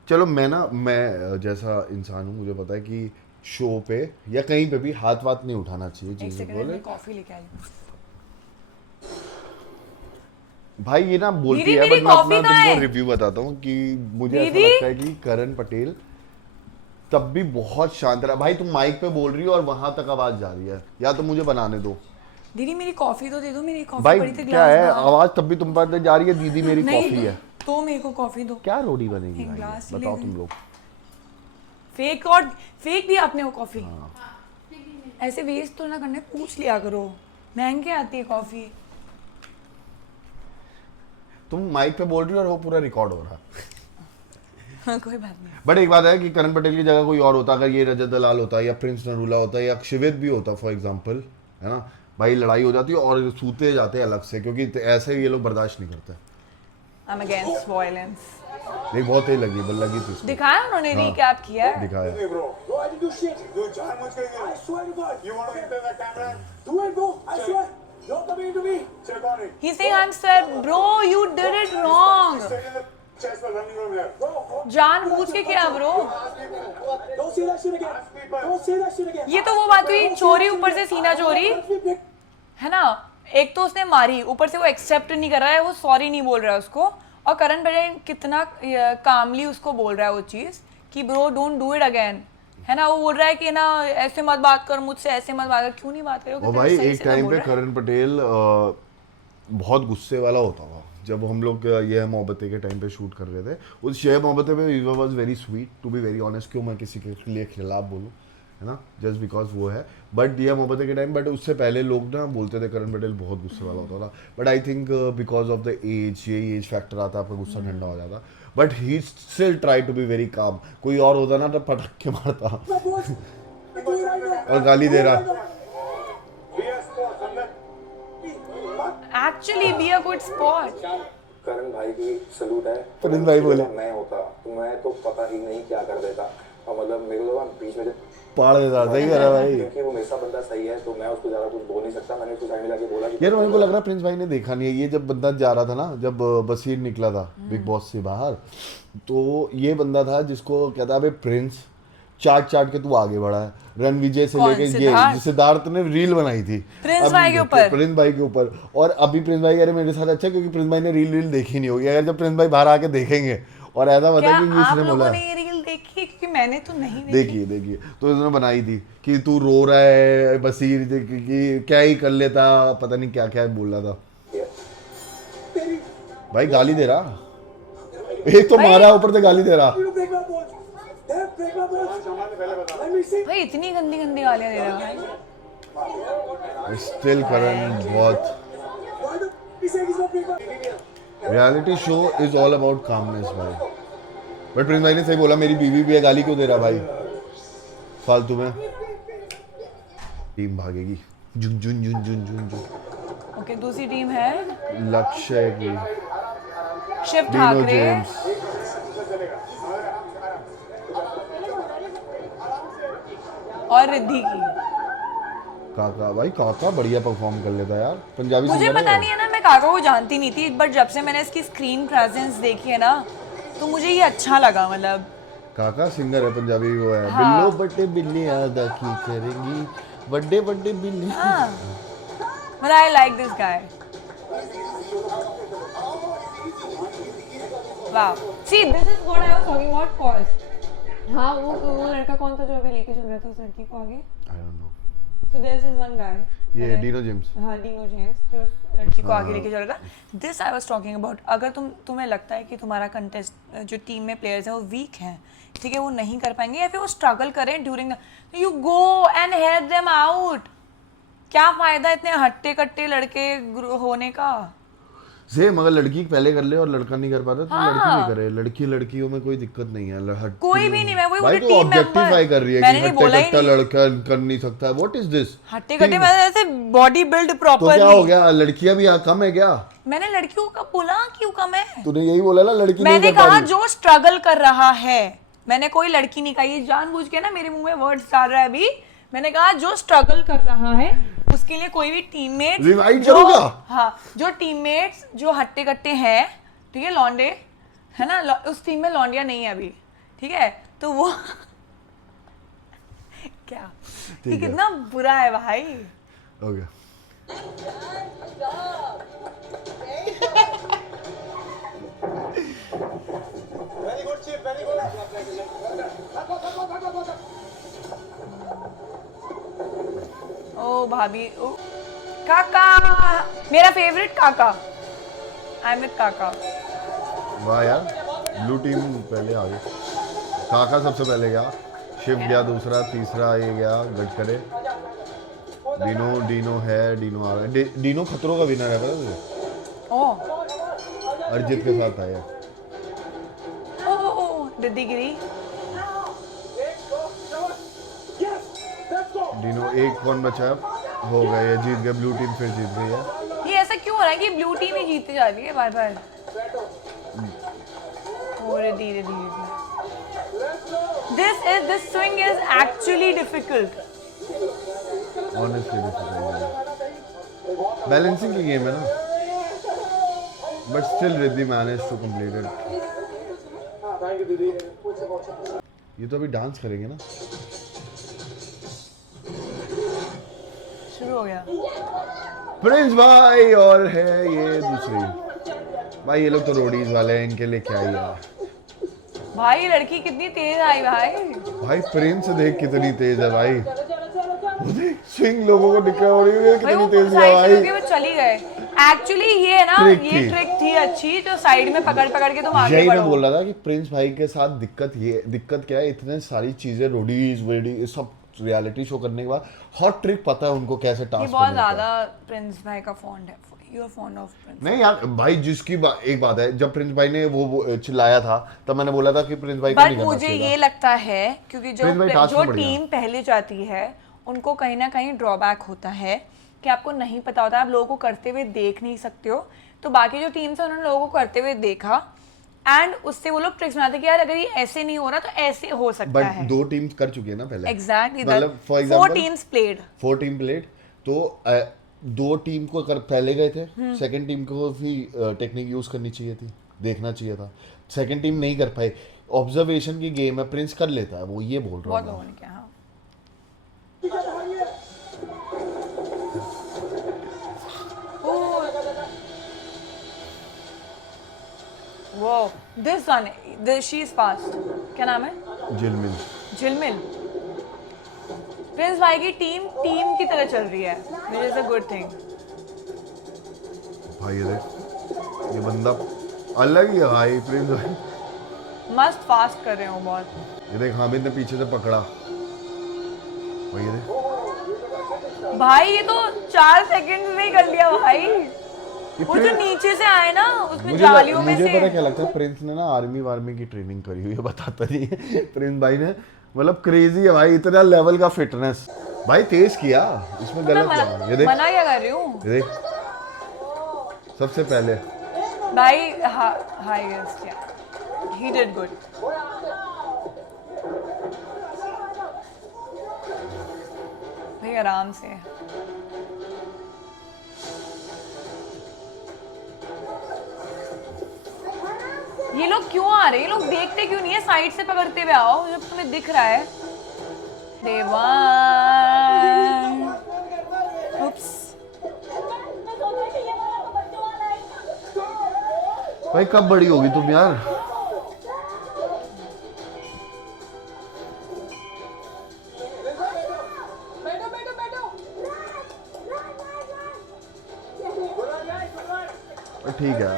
चलो मैं जैसा इंसान हूँ, मुझे पता है कि शो पे या कहीं पे भी हाथ वाथ नहीं उठाना चाहिए। एक चीजें सेकंड बोले में कॉफी लेके आई हूँ। भाई ये ना बोलती दीदी, है, मेरी बट मैं कॉफी अपना कहाँ तुमको है? रिव्यू बताता हूँ कि मुझे ऐसा दीदी? लगता है कि करण पटेल तब भी बहुत शांत रहा। भाई तुम माइक पे बोल रही हो और वहां तक आवाज जा रही है, या तो मुझे बनाने दो। दीदी मेरी कॉफी तो दे दो, मेरी कॉफी भाई पड़ी थी क्या ग्लास है, बाहर। आवाज तब भी तुम पर जा रही है। दीदी मेरी नहीं, कॉफी है। तो मेरे को कॉफी दो। क्या रोटी बनेगी एक भाई, ग्लास बताओ ले तुम गई। लोग। फेक दिया आपने वो कॉफी। ऐसे वेस्ट तो ना करने, पूछ लिया करो। महंगे आती है कॉफी। तुम माइक पे बोल रही हो और वो पूरा रिकॉर्ड हो रहा। हाँ, कोई बात नहीं। बट एक बात है कि करण पटेल की जगह कोई और होता, अगर ये रजत दलाल होता या प्रिंस नरूला होता या शिवित भी होता फॉर एग्जांपल, है ना भाई, लड़ाई हो जाती और सूते जाते अलग से, क्योंकि ऐसे ये लोग बर्दाश्त नहीं करते। I'm against violence. नहीं बहुत तेज लगी, बल लगी थी इसको। दिखाया उन्होंने, रिकैप किया है। दिखाया। Hey, bro. Bro, I didn't do shit. You जानबूझ के गिरे। I swear to God. You want to enter the camera? Do it, bro. I swear. Don't come into me. Check on it. He's saying I'm sad, bro. You did it wrong. Stay in the chest while running from here. Bro, जानबूझ के क्या bro? Ask people. don't say that shit again. Ask people. Don't say that shit again. ये तो वो बात हुई, चोरी ऊपर से सीना चोरी, है ना। एक तो उसने मारी, ऊपर से वो एक्सेप्ट नहीं कर रहा है, वो सॉरी नहीं बोल रहा है उसको, और करण पटेल कितना कामली उसको बोल रहा है वो चीज़ कि bro don't do it again, है ना। वो बोल रहा है कि ना ऐसे मत बात कर मुझसे, ऐसे मत बात कर, क्यों नहीं बात करो। और भाई एक टाइम पे करण पटेल बहुत गुस्से वाला होता था जब हम लोग ये मोहब्बतें के टाइम पे शूट कर रहे थे। उस ये मोहब्बतें में Viva was very sweet, to be very honest. क्यों मैं किसी के लिए खिलाफ बोलूँ, है ना, जस्ट बिकॉज वो है। बट ये मोहब्बतें के टाइम, बट उससे पहले लोग ना बोलते थे करण पटेल बहुत गुस्से वाला होता था। But I think because of the age, यही एज फैक्टर आता, आपका गुस्सा ठंडा हो जाता। But he still try to be very calm. कोई और होता ना तो पटक के मारता और गाली दे रहा। Actually be a good spot. Karan भाई की सलूट है। प्रिंस भाई बोले मैं होता तो मैं तो पता ही नहीं क्या कर देता, और मतलब मेरे को बीच में पाड़ देता। सही करा भाई, क्योंकि वो मेरा बंदा सही है तो मैं उसको ज्यादा कुछ बोल नहीं सकता। मैंने उसको साइड में जाके बोला कि यार मेरे को लग रहा है प्रिंस भाई ने देखा नहीं है। ये जब बंदा जा रहा था ना, जब बसीर निकला था बिग बॉस से बाहर, तो ये बंदा था जिसको कहता है प्रिंस चाट चाट के तू आगे बढ़ा है। रणविजय से कौन, लेके ये सिद्धार्थ? सिद्धार्थ ने रील बनाई थी प्रिंस भाई के ऊपर। प्रिंस भाई के ऊपर। और अभी प्रिंस भाई कह रहे मेरे साथ अच्छा, क्योंकि प्रिंस भाई ने रील देखी नहीं होगी। अगर जब प्रिंस भाई बाहर आके देखेंगे और ऐसा बता क्या कि आप इसने लोगों बोला, ने ये रील देखी है? क्योंकि मैंने तो नहीं देखी। देखिए तो उसने बनाई थी कि तू रो रहा है बसीर, कि क्या ही कर लेता, पता नहीं क्या क्या बोल रहा था। भाई गाली दे रहा, एक तो मारा ऊपर से गाली दे रहा। भाई इतनी गंदी गंदी गालियां दे रहा है भाई। स्टिल करण बहुत। Reality show is all about calmness भाई। बट प्रिंस भाई ने सही बोला, मेरी बीवी भी है, गाली क्यों दे रहा भाई फालतू में। टीम भागेगी जुन जुन जुन जुन जुन जुन। ओके, दूसरी टीम है लक्ष्य की, शिव डीनो ठाकरे जेम्स, और रिद्धि की। काका। भाई काका बढ़िया परफॉर्म कर लेता यार, पंजाबी मुझे सिंगर पता नहीं है ना, मैं काका को जानती नहीं थी, बट जब से मैंने इसकी स्क्रीन प्रेजेंस देखी है ना, तो मुझे ये अच्छा लगा। मतलब काका सिंगर है पंजाबी, वो है हाँ। बिल्लो बड्डे बिल्ली आदा की करेंगी, बड्डे बड्डे बिल्ली। हाँ, but I like this guy. Wow. See, this is what I was talking about cost. हाँ, वो लड़का कौन था जो अभी लेके चल रहा था उस लड़की को आगे? आई don't no. So there's this one guy. ये डीनो जेम्स। हाँ, डीनो जेम्स जो लड़की को आगे लेके चल रहा था। This I was talking about. अगर तुम्हें लगता है कि तुम्हारा कंटेस्ट जो टीम में प्लेयर्स हैं वो वीक हैं, ठीक है, वो नहीं कर पाएंगे या फिर वो स्ट्रगल करें during the, you go and help them out. क्या फायदा इतने हट्टे कट्टे लड़के होने का। से मगर लड़की पहले कर ले और लड़का नहीं कर पाता तो लड़की नहीं करे। लड़कियों में कोई दिक्कत नहीं है। कोई भी नहीं, मैं वही भाई बोली, तो टीम ऑब्जेक्टिफाई कर रही है मैंने कि नहीं हट्टे बोला ही कट्टा नहीं। लड़का कर नहीं सकता। What is this? हट्टे कट्टे मतलब ऐसे बॉडी बिल्ड तो क्या हो प्रॉपरली। गया, लड़कियां भी कम है क्या? मैंने लड़कियों का बोला क्यों कम है? तूने यही बोला ना, लड़की नहीं मैंने कर पा कहा रही। जो स्ट्रगल कर रहा है, मैंने कोई लड़की नहीं कहा। ये जानबूझ के ना मेरे मुंह में वर्ड्स डाल रहा है अभी। मैंने कहा जो स्ट्रगल कर रहा है उसके लिए कोई भी टीममेट रिवाइड करूंगा। हाँ, जो टीममेट्स जो हट्टे कट्टे हैं, ठीक है, लौंडे है ना, उस टीम में लौंडिया नहीं है अभी, ठीक है, तो वो क्या ये कितना बुरा है भाई। हो गया। ओ भाभी, ओ काका, मेरा फेवरेट काका। आई एम विद काका। वाह यार, ब्लू टीम पहले आ गई। काका सबसे पहले गया, शिव गया दूसरा, तीसरा ये गया गडकरे। डीनो है, डीनो आ रहा है। डीनो खतरों का विनर है पता तुझे? ओ अरिजीत के साथ आया। ओ रिद्धि गिरी। डीनो एक कौन बचा हो गया, ये जीत गया। ब्लू टीम फिर जीत गई है। ये ऐसा क्यों हो रहा है कि ब्लू टीम ही जीतती जा रही है बार बार? ओ Riddhi Riddhi. This swing is actually difficult. Honestly balancing की गेम है ना, but still Riddhi manage to complete it. ये तो अभी डांस करेंगे ना। शुरू हो गया। प्रिंस भाई और है ये दूसरी भाई ये लोग तो रोडीज वाले हैं, इनके लिए क्या ही यार। भाई ये लड़की कितनी तेज आई भाई। भाई प्रिंस देख कितनी तेज है भाई, स्विंग लोगों को दिक्कत हो रही है, भाई कितनी वो तेज है साइड से भाई। होके वो चली गए। एक्चुअली ये ना Trick ये थी। ट्रिक थी अच्छी, जो साइड में पकड़ पकड़ के तुम आगे यही मैं बढ़ो। बोल रहा था कि प्रिंस भाई के साथ दिक्कत क्या है, इतने सारी चीजें रोडीज वेडी सब रियलिटी शो करने के बाद हॉट ट्रिक पता है उनको कैसे ये टास्क बहुत करने का। ज्यादा प्रिंस भाई का फॉन्ड है। You are fond of Prince. नहीं यार भाई, एक बात है, जब प्रिंस भाई ने वो चिल्लाया था तब मैंने बोला था कि प्रिंस भाई को बट नहीं करना मुझे चाहिए ये था। लगता है क्योंकि प्रिंस भाई टास्क जो में बढ़िया। टीम पहले जाती है उनको कहीं ना कहीं ड्रॉबैक होता है कि आपको नहीं पता होता, आप लोगों को करते हुए देख नहीं सकते हो। तो बाकी जो टीम्स है उन्होंने लोगों को करते हुए देखा एंड उससे वो लोग ट्रिक्स बनाते कि यार अगर ये ऐसे नहीं हो रहा तो ऐसे हो सकता बट है। 2 टीम्स कर चुकी है ना पहले। एग्जैक्टली मतलब for 4 example teams played. 4 team played, तो 2 टीम को कर पहले गए थे, सेकंड टीम को भी टेक्निक यूज करनी चाहिए थी, देखना चाहिए था। सेकंड टीम नहीं कर पाई, ऑब्जर्वेशन की गेम है, प्रिंस कर लेता है वो, ये बोल रहा बहुत हूँ लोगों मैं। ने किया। हाँ वो this one she is fast. क्या नाम है? जिलमिल। झिलमिल। प्रिंस भाई की टीम की तरह चल रही है, which is a good thing. भाई ये देख, ये बंदा अलग ही है भाई, प्रिंस भाई। मस्त फास्ट कर रहे हो बहुत। ये देख हामिद ने पीछे से पकड़ा भाई, ये देख भाई ये तो 4 सेकंड में ही कर लिया भाई। ये वो जो नीचे से आए ना उसमें मुझे जालियों में मुझे से। पता क्या लगता है, प्रिंस ने ना आर्मी की ट्रेनिंग करी हुई है, बताता नहीं है प्रिंस भाई ने। मतलब क्रेजी है भाई, इतना लेवल का फिटनेस भाई, तेज किया इसमें, मैं गलत है। ये देख, मना क्या कर रही हूँ ये देख, सबसे पहले भाई। हाईएस्ट किया, ही डिड गुड। भाई आराम से। ये लोग क्यों आ रहे हैं? ये लोग देखते क्यों नहीं है? साइड से पकड़ते हुए आओ जब तुम्हें दिख रहा है। देवान उप्स। भाई कब बड़ी होगी तुम यार? ठीक है,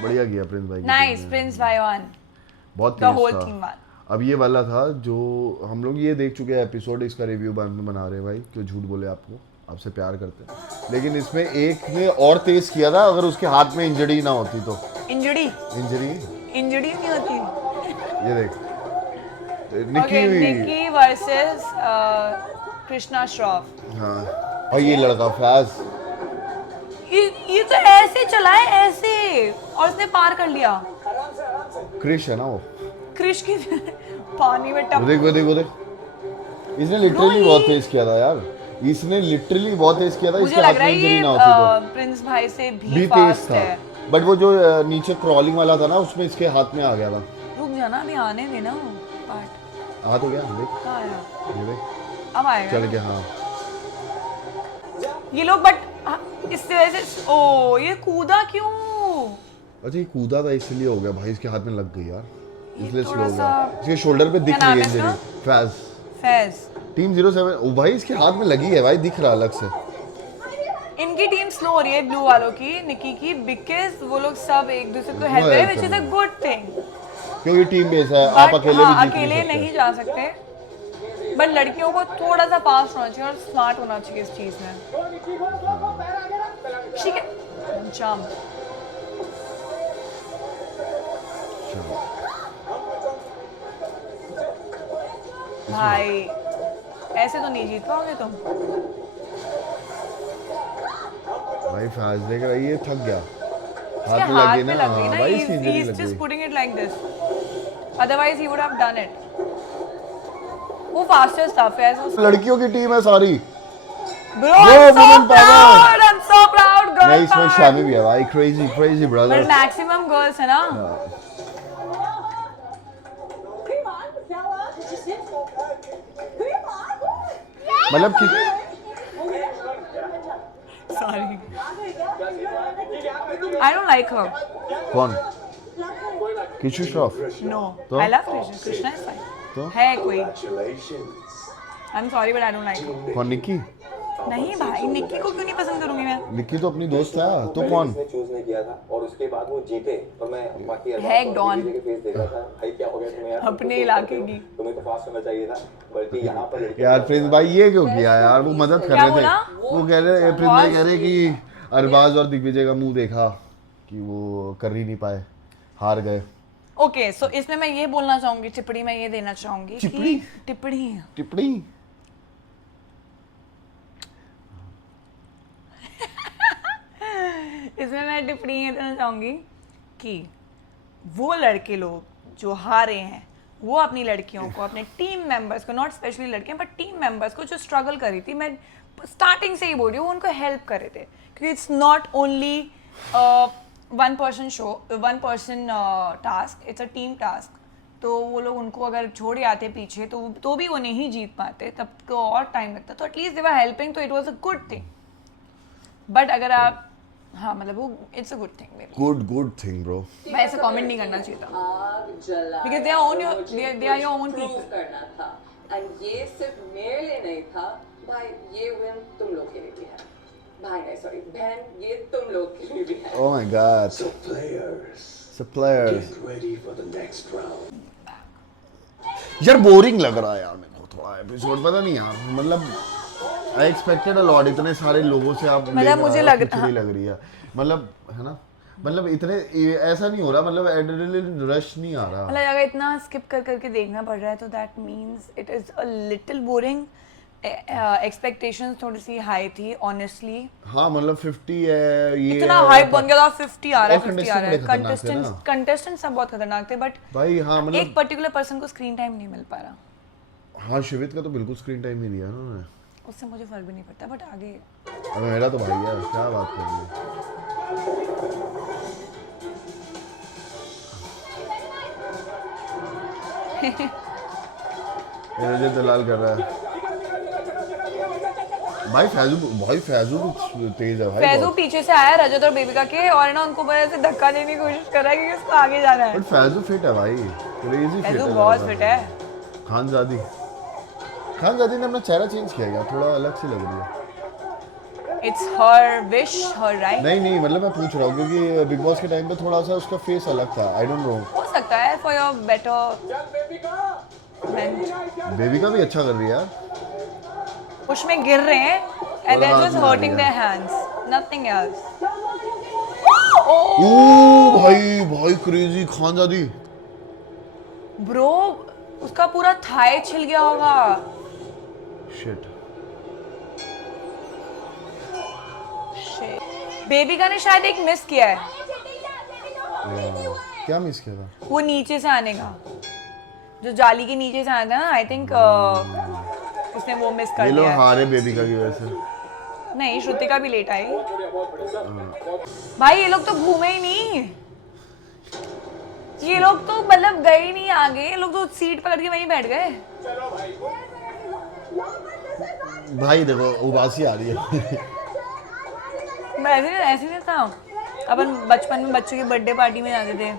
बढ़िया किया प्रिंस भाई की नाइस, टीम ने। प्रिंस भाई वन। बहुत द तेज होल था। Team one. अब ये वाला था जो हम लोग ये देख चुके हैं एपिसोड, इसका रिव्यू बाद में बना रहे हैं भाई, क्यों झूठ बोले आपको, आपसे प्यार करते हैं। लेकिन इसमें एक ने और तेज किया था, अगर उसके हाथ में इंजरी ना होती तो। इंजरी इंजरी नहीं होती। ये देख, ओके, निकी निकी वर्सेस कृष्णा श्रॉफ। हाँ, और ये लड़का फैज, ये तो ऐसे चला है ऐसे, और उसने पार कर लिया। क्रिश है ना वो। क्रिश की पानी में टप। वो देख, इसने लिटरली बहुत तेज किया था यार, इसने लिटरली बहुत तेज किया था। मुझे इसके लग हाथ रहा में है इंजरी ये ना होती प्रिंस भाई से तो भी भी तेज फास्ट था, है। बट वो जो नीचे क्रॉलिंग वाला था ना, उसमें इसके हाथ में आ गया था। रुक जाना, अभी आने देना पार्ट। आ तो गया, देख कहाँ आया? ये देख, अब आएगा चल ना? गया। हाँ, ये लोग बट इससे वजह से ओ ये कूदा क्यों? अच्छा ये कूदा था इसलिए हो गया भाई, इसके हाथ में लग गई यार, इसलिए स्लो थोड़ा हो गया। सा- इसके शोल्डर पे दिख क्या रही नाम है है इंजरी। फैज, फैज। टीम 07। ओ भाई इसके हाथ में लगी है भाई, दिख रहा अलग से। इनकी टीम स्लो हो रही है ब्लू वालों की, निकी की, बिकॉज वो लोग सब एक दूसरे को हेल्प कर रहे हैं, which is a good thing. क्योंकि टीम बेस है, आप अकेले भी जीत अकेले नहीं नहीं सकते। जा सकते। बट लड़कियों को थोड़ा सा फास्ट होना चाहिए और स्मार्ट होना चाहिए इस चीज में। ठीक है, जंप। भाई ऐसे तो नहीं जीत पाओगे तुम। भाई फैज देख रहा है, ये थक गया, इसके हाथ में हाथ लगी में ना। लग गई हाँ ना, भाई इसकी इंजरी he's लग just गई। putting it like this. Otherwise he would have done it. वो fastest था, फैज was लड़कियों की टीम है सारी। Bro, Yo, I'm so women power. proud. I'm so proud, girl नहीं, इसमें power. शामी भी है भाई, crazy But brother. maximum girls है ना? मतलब कि Sorry. I don't like her. कौन? किशु श्रॉफ? No. तो? I love Krishna. Krishna is fine. तो? है कोई. Congratulations. I'm sorry but I don't like her. कौन निक्की? नहीं भाई, निक्की को क्यों नहीं पसंद करूंगी मैं? निक्की तो अपनी दोस्त है, तो कौन? उसने चूज नहीं किया था और उसके बाद वो जीते तो मैं बाकी है एक डॉन। के फेस देख रहा था भाई क्या हो गया तुम्हें यार अपने इलाके की। तुम्हें तो फास्ट होना चाहिए था बल्कि यहाँ पर लड़के यार प्रिंस भाई ये क्यों किया यार? वो मदद कर क्या रहे थे। बोला? वो कह रहे प्रिंस भाई कह रहे कि अरबाज और दिग्विजय का मुंह देखा कि वो कर ही नहीं पाए, हार गए। ओके, सो इसमें मैं ये बोलना चाहूंगी, टिप्पणी मैं ये देना चाहूंगी टिप्पणी? कि टिप्पणी टिप्पणी? इसमें मैं टिप्पणी ये देना चाहूंगी कि वो लड़के लोग जो हारे हैं वो अपनी लड़कियों को, अपने टीम मेंबर्स को, नॉट स्पेशली लड़कियां बट टीम मेंबर्स को जो स्ट्रगल करी थी, मैं स्टार्टिंग से ही बोल रही हूँ, उनको हेल्प कर रहे थे क्योंकि it's not only one person show, one person task, it's a team task. तो वो लोग उनको अगर छोड़ आते पीछे तो भी वो नहीं जीत पाते, तब तो और टाइम लगता, तो एटलीस्ट दे वर हेल्पिंग, तो it was a good thing. But अगर आप, हाँ मतलब वो it's a good thing, good thing bro. मैं ऐसे कमेंट नहीं करना चाहिए था आग जला because they are your own prove people। करना था एंड ये सिर्फ मेरे लिए नहीं था भाई, ये विन तुम लोग के लिए भी है भाई, नहीं सॉरी बहन, ये तुम लोग के लिए भी है। Oh my God. So players, So players. get ready for the next round. यार बोरिंग लग रहा है यार मेरे को थोड़ा एपिसोड, पता नहीं यार, मतलब आई एक्सपेक्टेड अ लॉट, इतने सारे लोगों से आप मतलब मुझे लग रही है, मतलब है ना, मतलब इतने ऐसा नहीं हो रहा, मतलब एड्रेनलिन रश नहीं आ रहा। मतलब अगर इतना स्किप कर करके देखना पड़ रहा है तो that means it is a little boring. Expectations थोड़ी सी हाई थी ऑनेस्टली। हाँ मतलब 50 है ये, इतना हाइप बन गया था, 50 आ रहा है, और 50 आ रहा है। contestant कंटेस्टेंट्स सब बहुत खतरनाक थे, बट भाई हाँ मतलब एक पर्टिकुलर पर्सन को स्क्रीन टाइम नहीं मिल पा रहा। हाँ शिवित का तो बिल्कुल स्क्रीन टाइम नहीं दिया उन्होंने, उससे मुझे फर्क भी नहीं पड़ता, बट आगे अरे मेरा तो भाई है, क्या बात कर रही है। रजत दलाल कर रहा है भाई, फैजू भी तेज है भाई, फैजू बहुत। पीछे से आया रजत और बेबिका के, और ना उनको बस ऐसे धक्का देने की कोशिश कर रहा है क्योंकि उसको आगे जाना है। बट फैजू फिट है भाई, क्रेजी फिट फैजू है, बहुत फिट है। खानजादी ने अपना चेहरा चेंज किया क्या, थोड़ा अलग सी लग रही है। It's her wish, her right. नहीं मतलब मैं पूछ रहा हूँ क्योंकि बिग बॉस के टाइम पे थोड़ा सा उसका फेस अलग था, आई डोंट नो। हो सकता है फॉर योर बेटर। बेबी का भी अच्छा कर रही है यार, उसमें गिर रहे हैं and they're हाथ just में hurting लग their hands, nothing else. ओ भाई क्रेजी खानजादी, ब्रो उसका पूरा थाई छिल गया होगा। शिट। बेबिका ने शायद एक मिस किया है, क्या मिस किया था? वो नीचे से आने का, जो जाली के नीचे से आना था ना, आई थिंक उसने वो मिस कर ये लोग लिया है। हारे बेबिका की वजह से। नहीं, श्रुतिका भी लेट आई। भाई ये लोग तो घूमे ही नहीं, ये लोग तो मतलब गए ही नहीं आगे, ये लोग तो सीट पकड़ के वहीं बैठ गए। भाई देखो उबासी आ रही है। ऐसे नहीं था, अपन बचपन में बच्चों की बर्थडे पार्टी में जाते थे।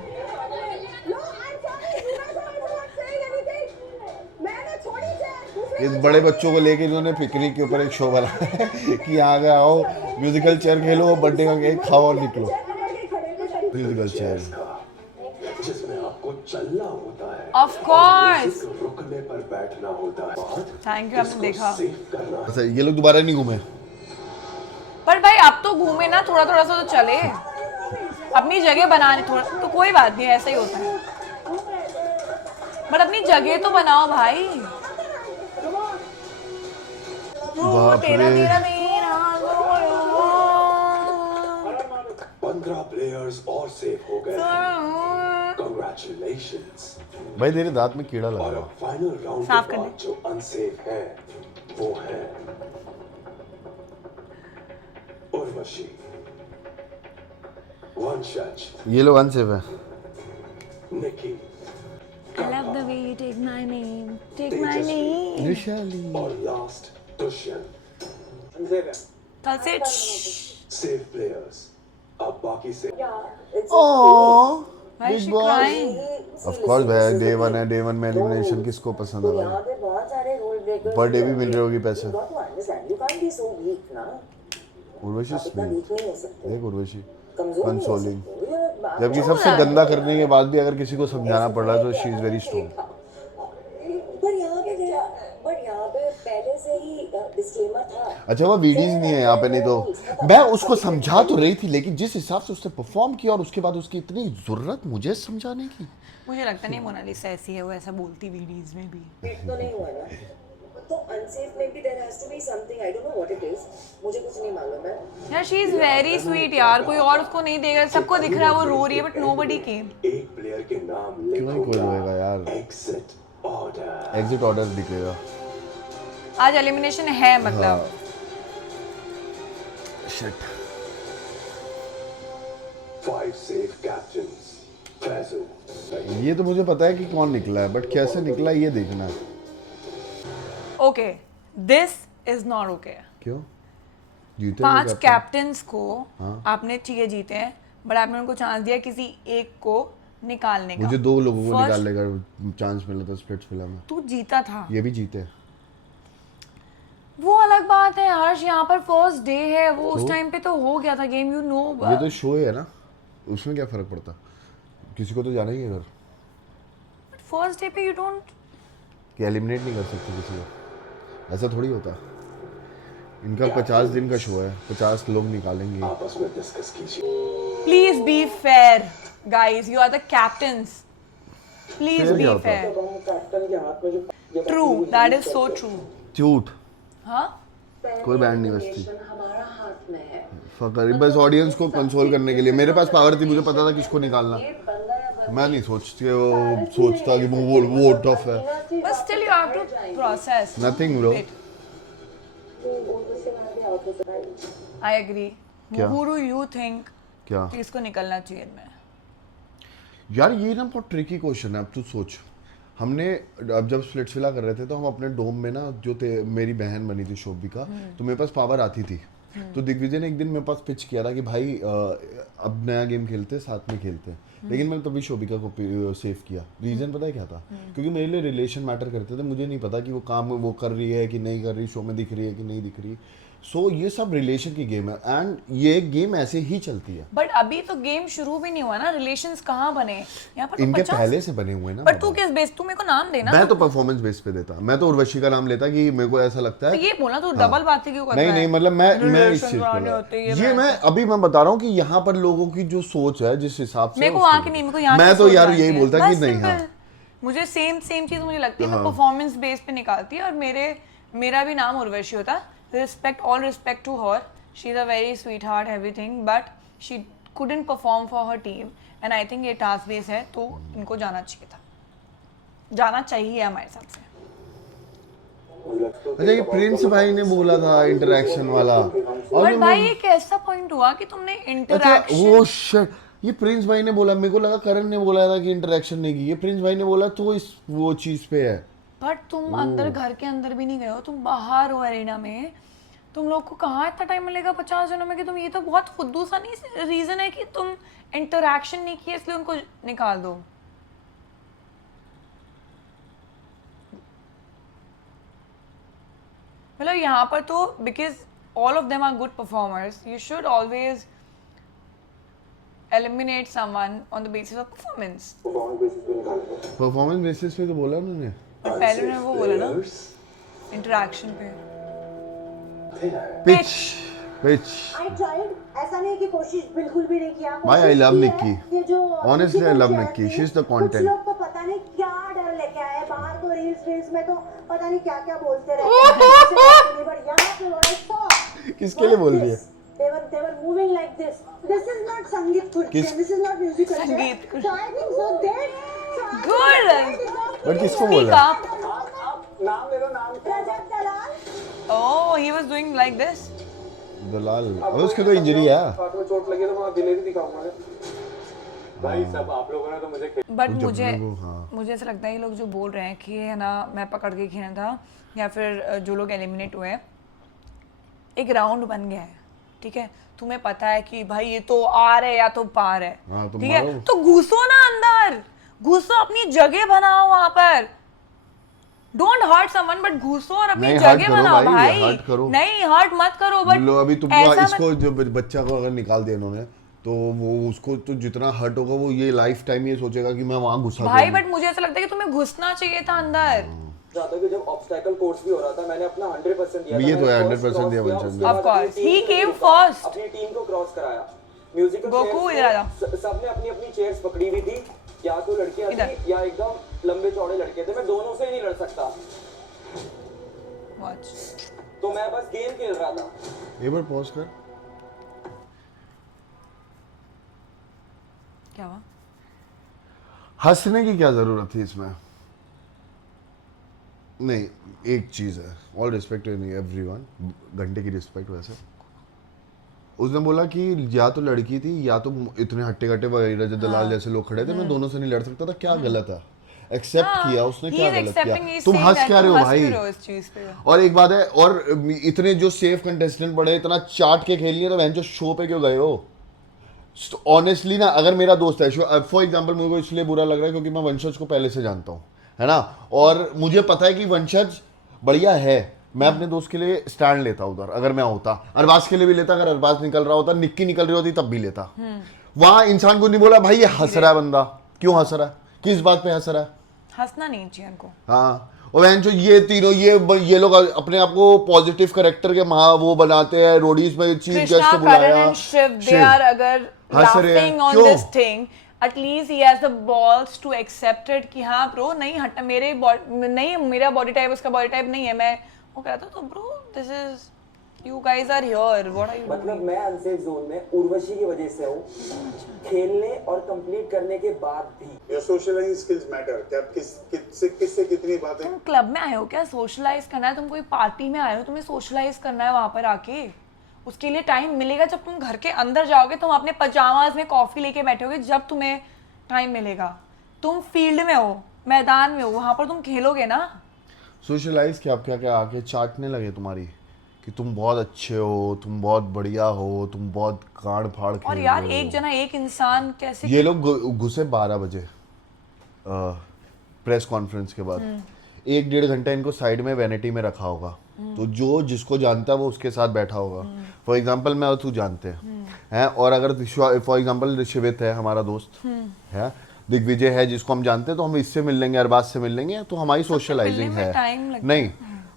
इस बड़े बच्चों को लेके इन्होंने पिकनिक के ऊपर एक शो बनाया है कि यहाँ पे आओ, म्यूजिकल चेयर खेलो, बर्थडे का केक खाओ और निकलो। म्यूजिकल चेयर जिसमें आपको चलना होता है, ऑफ कोर्स, रुकने पर बैठना होता है। थैंक यू, आपने देखा। सेव करना अच्छा ये लोग दोबारा नहीं घूमे, पर भाई अब तो घूमे ना, थोड़ा थोड़ा सा तो चले, अपनी जगह बनाने थोड़ा तो कोई बात नहीं, ऐसा ही होता है, बट अपनी जगह तो बनाओ भाई। बाप रे। 15 प्लेयर्स और सेव हो गए। Congratulations। भाई तेरे दांत में कीड़ा लगा और हुआ। अब फाइनल राउंड के साफ कर बाद जो अनसेफ है वो है उर्वशी, वंशज, ये लोग अनसेफ है। निकी I love the way you take my name, take my name। Vishali. और last Dushyant. That's it. Save players. अब बाकी से Oh, Why is Big she Boss. crying? Of course भाई, डे वन है, डे वन में एलिमिनेशन किसको पसंद है यहाँ भाई? पे बहुत सारे रूल ब्रेकर्स पर डे भी मिल रही होगी पैसे। Got to understand you can't be so weak ना उर्वशी आप इतना स्वीट, वीक नहीं हो सकते देख उर्वशी कमजोर नहीं हो कंसोलिंग, सकते You're a- जबकि सबसे गंदा करने के बाद भी अगर किसी को समझाना पड़ रहा है तो शी इज वेरी स्ट्रॉन्ग। पर यहाँ पे पहले से ही डिस्क्लेमर था अच्छा वो वीडियोस नहीं है यहाँ पे, नहीं तो मैं उसको समझा तो रही थी, लेकिन जिस हिसाब से उसने परफॉर्म किया और उसके बाद उसकी इतनी जरूरत मुझे समझाने की। मुझे लगता नहीं मोनालिसा ऐसी है, वो ऐसा बोलती वीडियोस में भी। हिट तो नहीं हुआ ना तो अनसेफ में भी there has to be something I don't know what it is मुझे कुछ नहीं मालूम है यार शी इज वेरी स्वीट यार, कोई और उसको नहीं देगा, सबको दिख रहा है वो रो रही है बट नोबडी केम। एक प्लेयर के नाम क्यों नहीं कोई रोएगा यार? Exit order. एग्जिट ऑर्डर दिखेगा। आज एलिमिनेशन है मतलब। शिट। 5 safe captains. फैजल। ये तो मुझे पता है कि कौन निकला है, बट कैसे निकला ये देखना है। Okay, this is not okay. क्यों? जीते 5 हुए कैप्टन्स को हाँ। आपने ठीक है जीते हैं, बट आपने उनको चांस दिया किसी एक को निकालने का। मुझे 2 लोगों को First- निकालने का चांस मिला था स्प्लिट्स फिल्म में। तू जीता था, ये भी जीते। वो अलग बात है हर्ष। यहाँ पर फर्स्ट डे है, वो उस तो? टाइम पे तो हो गया था गेम, यू नो। ये तो शो है ना, उसमें क्या फर्क पड़ता? किसी को तो जाना ही है घर। फर्स्ट डे पे यू डोंट कि एलिमिनेट नहीं कर सकते किसी को, ऐसा थोड़ी होता। इनका 50 दिन का शो है, 50 लोग निकालेंगे। आपस में डिस्कस कीजिए। Please be fair guys, you are the captains, please Fair be क्या होता है? फेयर। कैप्टन के हाथ में जो true, that is so true. झूठ, हाँ, कोई बैंड नहीं बजती। हमारा हाथ में है फकर बस ऑडियंस को कंसोल करने के लिए। मेरे पास पावर थी, मुझे पता था किसको निकालना। ये बंदा या मैं नहीं सोचता कि वो टफ है। but still you have to process. Nothing, bro. Wait, I agree. क्या? Who do you think क्या कि इसको निकलना चाहिए इनमें? यार, ये ना बहुत ट्रिकी क्वेश्चन है। अब तू सोच, हमने अब जब स्प्लिट्सविला कर रहे थे तो हम अपने डोम में ना मेरी बहन बनी थी शोभिका, तो मेरे पास पावर आती थी। तो दिग्विजय ने एक दिन मेरे पास पिच किया था कि भाई अब नया गेम खेलते, साथ में खेलते हैं। लेकिन मैंने तभी शोभिका को सेव किया। रीजन पता है क्या था? क्योंकि मेरे लिए रिलेशन मैटर करते थे। मुझे नहीं पता कि वो काम वो कर रही है कि नहीं कर रही, शो में दिख रही है कि नहीं दिख रही। सो ये सब रिलेशन की गेम है, एंड ये गेम ऐसे ही चलती है। बट अभी तो गेम शुरू भी नहीं हुआ ना, रिलेशंस कहाँ बने यहाँ पर? तो इनके 50 पहले से बने हुए हैं ना। पर तू किस बेस, तू मेरे को नाम देना। मैं तो परफॉर्मेंस बेस पे देता। मैं तो उर्वशी का नाम लेता कि मेरे को ऐसा लगता तो है। ये बोला तू डबल बातें क्यों कर रहा नहीं है? नहीं, मतलब मैं इस Relations चीज वाले पे होते हैं, ये मैं अभी मैं बता रहा हूँ कि यहाँ पर लोगों की जो सोच है, जिस हिसाब से मेरे को उसको वहाँ की नहीं, मेरे को यहाँ मैं की तो सोच यार आती यही है। बोलता कि बस नहीं। simple। हाँ, मुझे सेम चीज मुझे लगती है, मैं परफॉर्मेंस बेस पे निकालती है। और मेरा भी नाम उर्वशी होता। Respect, all respect to her, she is a very sweet heart everything, but she couldn't perform for her team and I think ये टास्क बेस है, तो इनको जाना चाहिए था, जाना चाहिए हमारे हिसाब से। अच्छा ये प्रिंस भाई ने बोला था इंटरेक्शन वाला, और बट भाई एक ऐसा पॉइंट हुआ कि तुमने अच्छा इंटरैक्शन, वो शिट, ये प्रिंस भाई ने बोला। मेरे को लगा करण ने बोला था कि इंटरेक्शन नहीं की। ये प्रिंस भाई ने बोला, तो इस वो चीज पे है। बट तुम अंदर, घर के अंदर भी नहीं गए हो, तुम बाहर हो अरेना में। तुम लोग को कहाँ इतना टाइम मिलेगा 50 जनों में कि तुम, ये तो बहुत खुद्दू सा नहीं रीजन है कि तुम इंटरैक्शन नहीं किए इसलिए उनको निकाल दो। मतलब यहाँ पर तो because all of them are good performers, you should always eliminate someone on the basis of performance. Performance basis पे तो बोला उन्होंने। पहले उन्होंने वो बोला ना इंटरैक्शन पे। पिच पिच I tried, ऐसा नहीं कि कोशिश बिल्कुल भी नहीं किया। भाई, I love कोशिश की Nikki. है। ये जो Honestly, I love Nikki Nikki. थी, She's the कुछ content. लोग तो पता नहीं क्या डर लेके आए बाहर, तो रील्स में तो पता नहीं क्या क्या बोलते रहते हैं। But यहाँ पे what I saw किसके लिए बोल रही है? they were moving like this. This is not संगीत कुछ, this is not music culture. संगीत कुछ। So I think so they Good. But किसको बोला? नाम ले लो, नाम। Rajat Dalal. Oh, he was doing like this. दलाल, अब उसके तो इंजरी है। हाथ में चोट लगी तो मैं दिलेरी दिखाऊंगा। भाई सब आप लोगों ने तो मुझे बट जब मुझे वो, हाँ। मुझे ऐसा लगता है ये लोग जो बोल रहे हैं कि है ना मैं पकड़ के खेलना था, या फिर जो लोग एलिमिनेट हुए हैं, एक राउंड बन गया है। ठीक है, तुम्हें पता है कि भाई ये तो आर है या तो पार है, हाँ, तो ठीक है, मारो। तो घुसो ना अंदर, घुसो, अपनी जगह बनाओ वहां पर। डोंट हर्ट समवन, बट घुसो और अपनी नहीं, hurt जगह करो बनाओ भाई, भाई। hurt करो। नहीं, हर्ट मत करो, बट लो अभी तुम ऐसा इसको जो बच्चा को अगर निकाल दिया इन्होंने तो वो उसको तो जितना हर्ट होगा वो ये लाइफ टाइम ये सोचेगा कि मैं वहां घुसा भाई, क्यों बट मुझे ऐसा लगता है कि तुम्हें घुसना चाहिए था अंदर। जाता कि जब ऑब्स्टैकल कोर्स भी हो रहा था मैंने अपना 100% दिया ये था, तो है, मैंने 100% दिया first वंशज cross ने। किया, Of उसके बाद course, अपनी he team came को- first. अपनी टीम को क्रॉस कराया। म्यूजिकल गोकू, chairs इधर आ जाओ। सबने अपनी अपनी चेयर्स पकड़ी हुई थी, या तो लड़कियां इधर। थी या एकदम लंबे चौड़े लड़के थे, मैं दोनों से ही नहीं लड़ सकता, Watch. तो मैं बस गेम खेल रहा था। एक बार पॉज कर। क्या हुआ? हंसने की क्या जरूरत थी इसमें? नहीं, एक चीज है, ऑल रिस्पेक्ट टू एवरीवन, घंटे की रिस्पेक्ट। वैसे उसने बोला कि या तो लड़की थी या तो इतने हट्टे कट्टे वगैरह जो दलाल जैसे लोग खड़े थे, मैं दोनों से नहीं लड़ सकता था। क्या गलत है? एक्सेप्ट किया उसने, क्या गलत किया? तुम हंस क्या रहे हो भाई? इस चीज पे। और एक बात है, और इतने जो सेफ कंटेस्टेंट पड़े, इतना चाट के खेल लिया, तो बहन जो शो पे क्यों गए हो? ऑनेस्टली ना, अगर मेरा दोस्त है, फॉर एग्जांपल, मुझे को इसलिए बुरा लग रहा है क्योंकि मैं वंशज को पहले से जानता हूँ, है ना, और मुझे पता है कि वंशज बढ़िया है। मैं अपने दोस्त के लिए स्टैंड लेता उधर, अगर मैं होता, अरबाज के लिए भी लेता, अगर अरबाज निकल रहा होता, निक्की निकल रही होती तब भी लेता। वहां इंसान को नहीं बोला भाई ये हंस रहा है बंदा, क्यों हंस रहा है, किस बात पे हंस रहा है? हंसना नहीं चाहिए उनको। हाँ, और बहन जो ये तीनों ये लोग अपने आप को पॉजिटिव कैरेक्टर के वो बनाते हैं। रोडीज में चीफ गेस्ट कृष्णा, को करण बुलाया, एंड शिव, दे शिव। आर अगर हंस रहे हैं, laughing on क्यों? this thing, at least he has the balls to accept it कि हाँ ब्रो, नहीं हट, नहीं मेरा बॉडी टाइप उसका बॉडी टाइप नहीं है, मैं वो कह रहा था, तो bro this is, you guys are here, what are you मतलब doing? मैं अनसेफ जोन में उर्वशी की वजह से हूँ, खेलने और कंप्लीट करने के बाद भी। Your socialising skills matter. क्या किससे कितनी बातें? तुम क्लब में आए हो क्या सोशलाइज करना है? तुम कोई पार्टी में आए हो, तुम्हें सोशलाइज करना है वहां पर आके? उसके लिए टाइम मिलेगा जब तुम घर के अंदर जाओगे, तुम अपने पजामाज में कॉफी लेके बैठोगे, जब तुम्हें टाइम मिलेगा। तुम फील्ड में हो, मैदान में हो, वहां पर तुम खेलोगे ना। सोशलाइज क्या क्या आके चाटने लगे तुम्हारी कि तुम बहुत अच्छे हो, तुम बहुत बढ़िया हो, तुम बहुत गाड़ फाड़ खेल और यार रहे हो। एक जना, एक इंसान कैसे? ये लोग घुसे 12 बजे प्रेस कॉन्फ्रेंस के बाद। 1-1.5 घंटा इनको साइड में वैनिटी में रखा होगा, तो जो जिसको जानता है वो उसके साथ बैठा होगा। फॉर एग्जांपल मैं और तू जानते हैं, और अगर फॉर एग्जांपल शिवित है हमारा दोस्त है, दिग्विजय है जिसको हम जानते हैं, तो हम इससे मिल लेंगे, अरबाज से मिल लेंगे, तो हमारी सोशलाइजिंग मिलने में time है। लगता नहीं,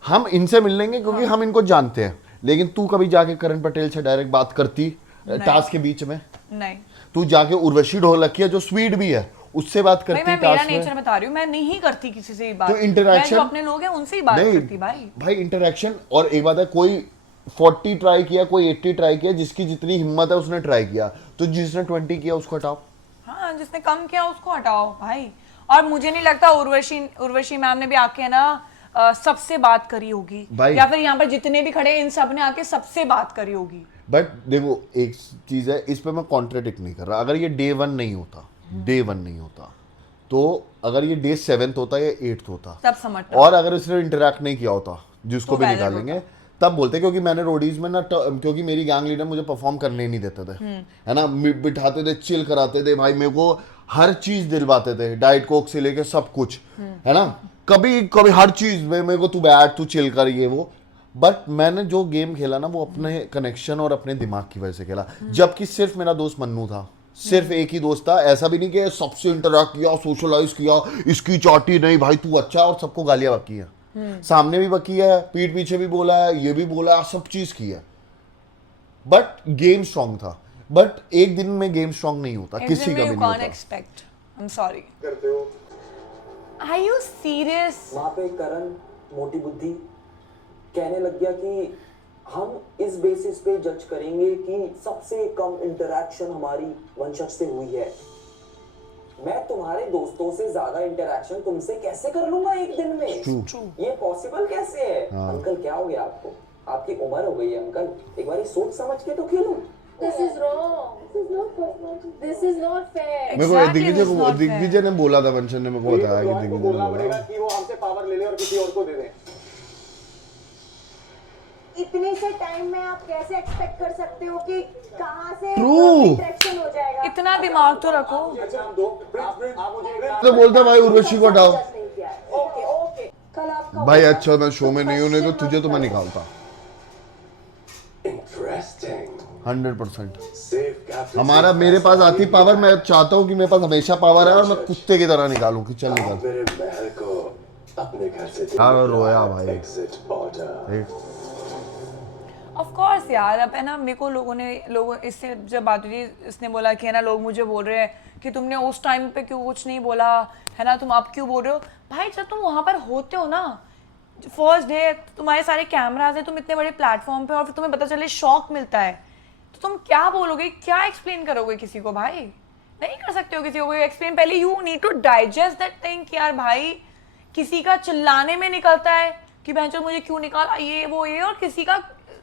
हम इनसे मिल लेंगे क्योंकि हम इनको जानते हैं। लेकिन तू कभी जाके करण पटेल से डायरेक्ट बात करती टास्क के बीच में? नहीं तू जाके उर्वशी ढोलकिया जो स्वीट भी है उससे बात भाई, करती मैं मेरा टास्क में? नेचर बता रही हूँ, मैं नहीं करती किसी से बात। तो interaction- मैं जो अपने लोग हैं उनसे ही बात करती भाई। भाई इंटरेक्शन। और एक बात है, कोई 40 ट्राई किया, कोई 80 ट्राई किया, जिसकी जितनी हिम्मत है उसने ट्राई किया, तो जिसने 20 किया उसको हटाओ। हाँ, जिसने कम किया उसको हटाओ भाई। और मुझे नहीं लगता उर्वशी मैम ने भी आके ना सबसे बात करी होगी, भाई। या फिर यहाँ पर जितने भी खड़े हैं इन सब ने आके सबसे बात करी होगी। बट देखो एक चीज है, इस पे मैं कॉन्ट्रेडिक्ट नहीं कर रहा। अगर ये डे 1 नहीं होता, तो अगर ये डे 7 होता या 8 होता, सब समझता। और अगर इसने इंटरेक्ट नहीं किया होता, जिसको तो भी valid निकालेंगे तब बोलते। क्योंकि मैंने रोडीज में ना, क्योंकि मेरी गैंग लीडर मुझे परफॉर्म करने ही नहीं देते थे, है ना, बिठाते थे, चिल कराते थे भाई, मेरे को हर चीज दिलवाते थे, डाइट कोक से लेके सब कुछ, है ना, कभी कभी हर चीज में मेरे को तू बैठ, तू चिल कर, ये वो। बट मैंने जो गेम खेला ना, वो अपने कनेक्शन और अपने दिमाग की वजह से खेला। जबकि सिर्फ मेरा दोस्त मन्नू था, सिर्फ एक ही दोस्त था। ऐसा भी नहीं कि सबसे इंटरेक्ट किया, सोशलाइज किया, इसकी चाटी नहीं भाई तू अच्छा, और सबको गालियां बकी है, सामने भी बकी है, पीठ पीछे भी बोला है, ये भी बोला है, सब चीज की है। बट गेम स्ट्रांग था। बट एक दिन में गेम स्ट्रांग नहीं होता, किसी का भी नहीं होता। Expect, I am sorry. करते हो? Are you serious? वहां पे करण मोटी बुद्धि कहने लग गया कि हम इस बेसिस पे जज करेंगे कि सबसे कम इंटरेक्शन हमारी वंशज से हुई है। मैं तुम्हारे दोस्तों से ज्यादा इंटरेक्शन तुमसे कैसे कर लूंगा एक दिन में? ये पॉसिबल कैसे है? अंकल क्या हो गया आपको? आपकी उम्र हो गई है अंकल, एक बार सोच समझ के तो खेलो। This is wrong. This is not personal. This is not fair. मेरे को Exactly, this is not Digvijay ने बोला था, वंशन ने मेरे को बताया कि रोहन को दिग्विजय बोलना ने पड़ेगा बोला। कि वो हमसे पावर ले ले और किसी और को दे दे। इतने से टाइम में आप कैसे एक्सपेक्ट कर सकते हो कि कहाँ से True. इंटरेक्शन हो जाएगा? इतना दिमाग तो रखो। तो बोलता भाई उर्वशी को हटाओ ओके ओके, कल आपका भाई, अच्छा मैं शो में नहीं होने तो तुझे तो मैं निकालता इंटरेस्टिंग 100%। सेफ कैप्टन हमारा मेरे पास आती पावर, मैं चाहता हूँ कि मेरे पास हमेशा पावर है और मैं कुत्ते की तरह निकालूं कि चल निकाल। मेरे महल को अपने घर से यार रोया भाई। Exit order. ऑफ कोर्स यार, अब है ना, मेरे को लोगों इससे जब बात हुई, इसने बोला कि है ना, लोग मुझे बोल रहे हैं कि तुमने उस टाइम पे क्यों कुछ नहीं बोला, है ना, तुम अब क्यों बोल रहे हो। भाई जब तुम वहाँ पर होते हो ना, फर्स्ट डे तुम्हारे सारे कैमराज हैं, तुम इतने बड़े प्लेटफॉर्म पे, और फिर तुम्हें पता चले शॉक मिलता है, तो तुम क्या बोलोगे, क्या एक्सप्लेन करोगे किसी को? भाई नहीं कर सकते हो किसी को एक्सप्लेन। पहले you need to digest that thing कि यार भाई किसी का चिल्लाने में निकलता है कि बहनचोद मुझे क्यों निकाला, ये वो ये, और किसी का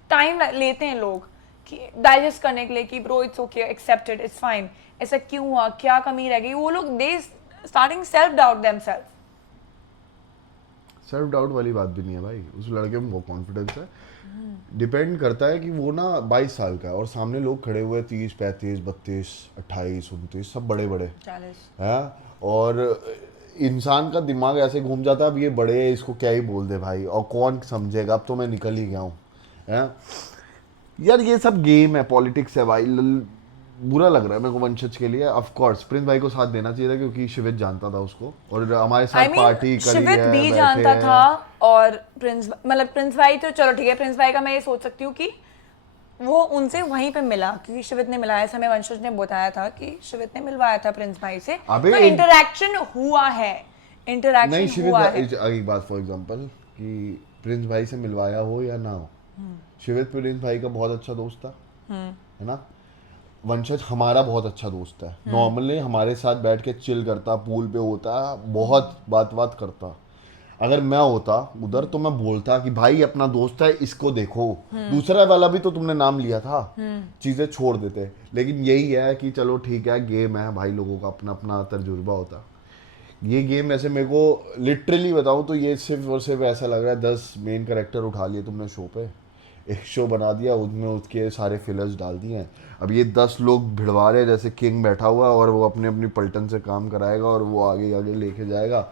टाइम लेते हैं लोग कि डाइजेस्ट करने के लिए कि bro it's okay, accepted, it's fine, ऐसा क्यों हुआ, क्या कमी रह गई। वो लोग they starting self doubt themselves. Self doubt वाली बात भी नहीं है भाई, उस लड़के में वो कॉन्फिडेंस है। डिपेंड करता है कि वो ना 22 साल का है और सामने लोग खड़े हुए 30, 35, 32, 28, 29, सब बड़े बड़े 40 है, और इंसान का दिमाग ऐसे घूम जाता है, अब ये बड़े है, इसको क्या ही बोल दे भाई, और कौन समझेगा, अब तो मैं निकल ही गया हूँ। यार ये सब गेम है, पॉलिटिक्स है भाई। बुरा लग रहा है मेरे को वंशज के लिए। ऑफ कोर्स प्रिंस भाई को साथ देना चाहिए था क्योंकि शिवित जानता था उसको और हमारे साथ पार्टी करी शिवित है, भी बैठे जानता हैं। था, और प्रिंस भाई तो चलो ठीक है, प्रिंस भाई का मैं ये सोच सकती हूँ कि वो उनसे वहीं पे मिला, क्योंकि शिवित ने मिलाया, हमें वंशज ने बताया था कि शिवित ने मिलवाया था प्रिंस भाई से, अबे तो इंटरेक्शन हुआ है, नहीं इंटरेक्शन शिवित हुआ है। एक बात फॉर एग्जांपल कि प्रिंस भाई से मिलवाया हो या ना हो, शिवित प्रिंस भाई का बहुत अच्छा दोस्त था, है ना। वंशज हमारा बहुत अच्छा दोस्त है, नॉर्मली हमारे साथ बैठ के चिल करता, पूल पे होता, बहुत बात करता। अगर मैं होता उधर तो मैं बोलता कि भाई अपना दोस्त है, इसको देखो। दूसरा वाला भी तो तुमने नाम लिया था, चीजें छोड़ देते। लेकिन यही है कि चलो ठीक है, गेम है भाई, लोगों का अपना अपना तजुर्बा होता। ये गेम ऐसे मेरे को लिटरली बताऊं तो ये सिर्फ और सिर्फ ऐसा लग रहा है 10 मेन कैरेक्टर उठा लिए तुमने शो पे, एक शो बना दिया, उसमें उसके सारे फिलर्स डाल दिए हैं। अब ये 10 लोग भिड़वा रहे, जैसे किंग बैठा हुआ और वो अपनी अपनी पलटन से काम कराएगा और वो आगे आगे लेके जाएगा।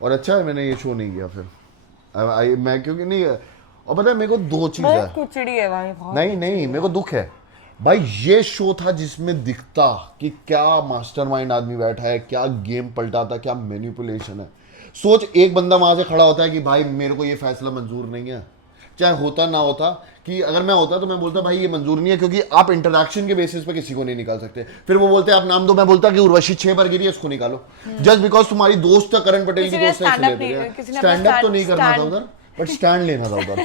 और अच्छा है मैंने ये शो नहीं किया फिर मैं, क्योंकि नहीं। और पता है मेरे को दो चीज़ है, कुचड़ी है भाई, बहुत नहीं मेरे को दुख है भाई। ये शो था जिसमें दिखता कि क्या मास्टरमाइंड आदमी बैठा है, क्या गेम पलटाता, क्या मैनिपुलेशन है। सोच, एक बंदा वहां से खड़ा होता है कि भाई मेरे को ये फैसला मंजूर नहीं है, चाहे होता ना होता, कि अगर मैं होता तो मैं बोलता भाई ये मंजूर नहीं है, क्योंकि आप इंटरैक्शन के बेसिस पे किसी को नहीं निकाल सकते। फिर वो बोलते आप नाम दो, मैं बोलता कि उर्वशी 6 बार गिरी है, उसको निकालो, जस्ट बिकॉज तुम्हारी दोस्त है, करण पटेल की दोस्त है, स्टैंड अप तो नहीं करना था उधर, बट स्टैंड लेना था उधर।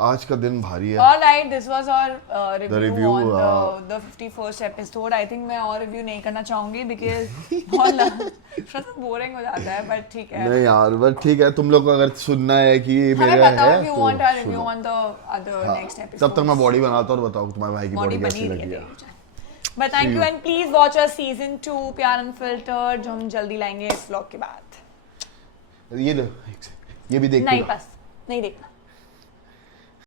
आज का दिन भारी है। Alright, this was our review review, on the 51st episode. I think मैं और रिव्यू नहीं करना चाहूंगी because बहुत बोरिंग हो जाता है, but ठीक है। नहीं यार, बट ठीक है, तुम लोग को अगर सुनना है कि हमें मेरा बताओ है if you तो want our review सुनो। on the other next episode. तब तक मैं बॉडी बनाता और बताओ तुम्हारे भाई की बॉडी बॉडी कैसी बनी लगी रही है। है। But thank you and please watch our season 2 प्यार अनफिल्टर्ड, जो हम जल्दी लाएंगे इस vlog के बाद। ये भी देख नहीं बस नहीं देखना।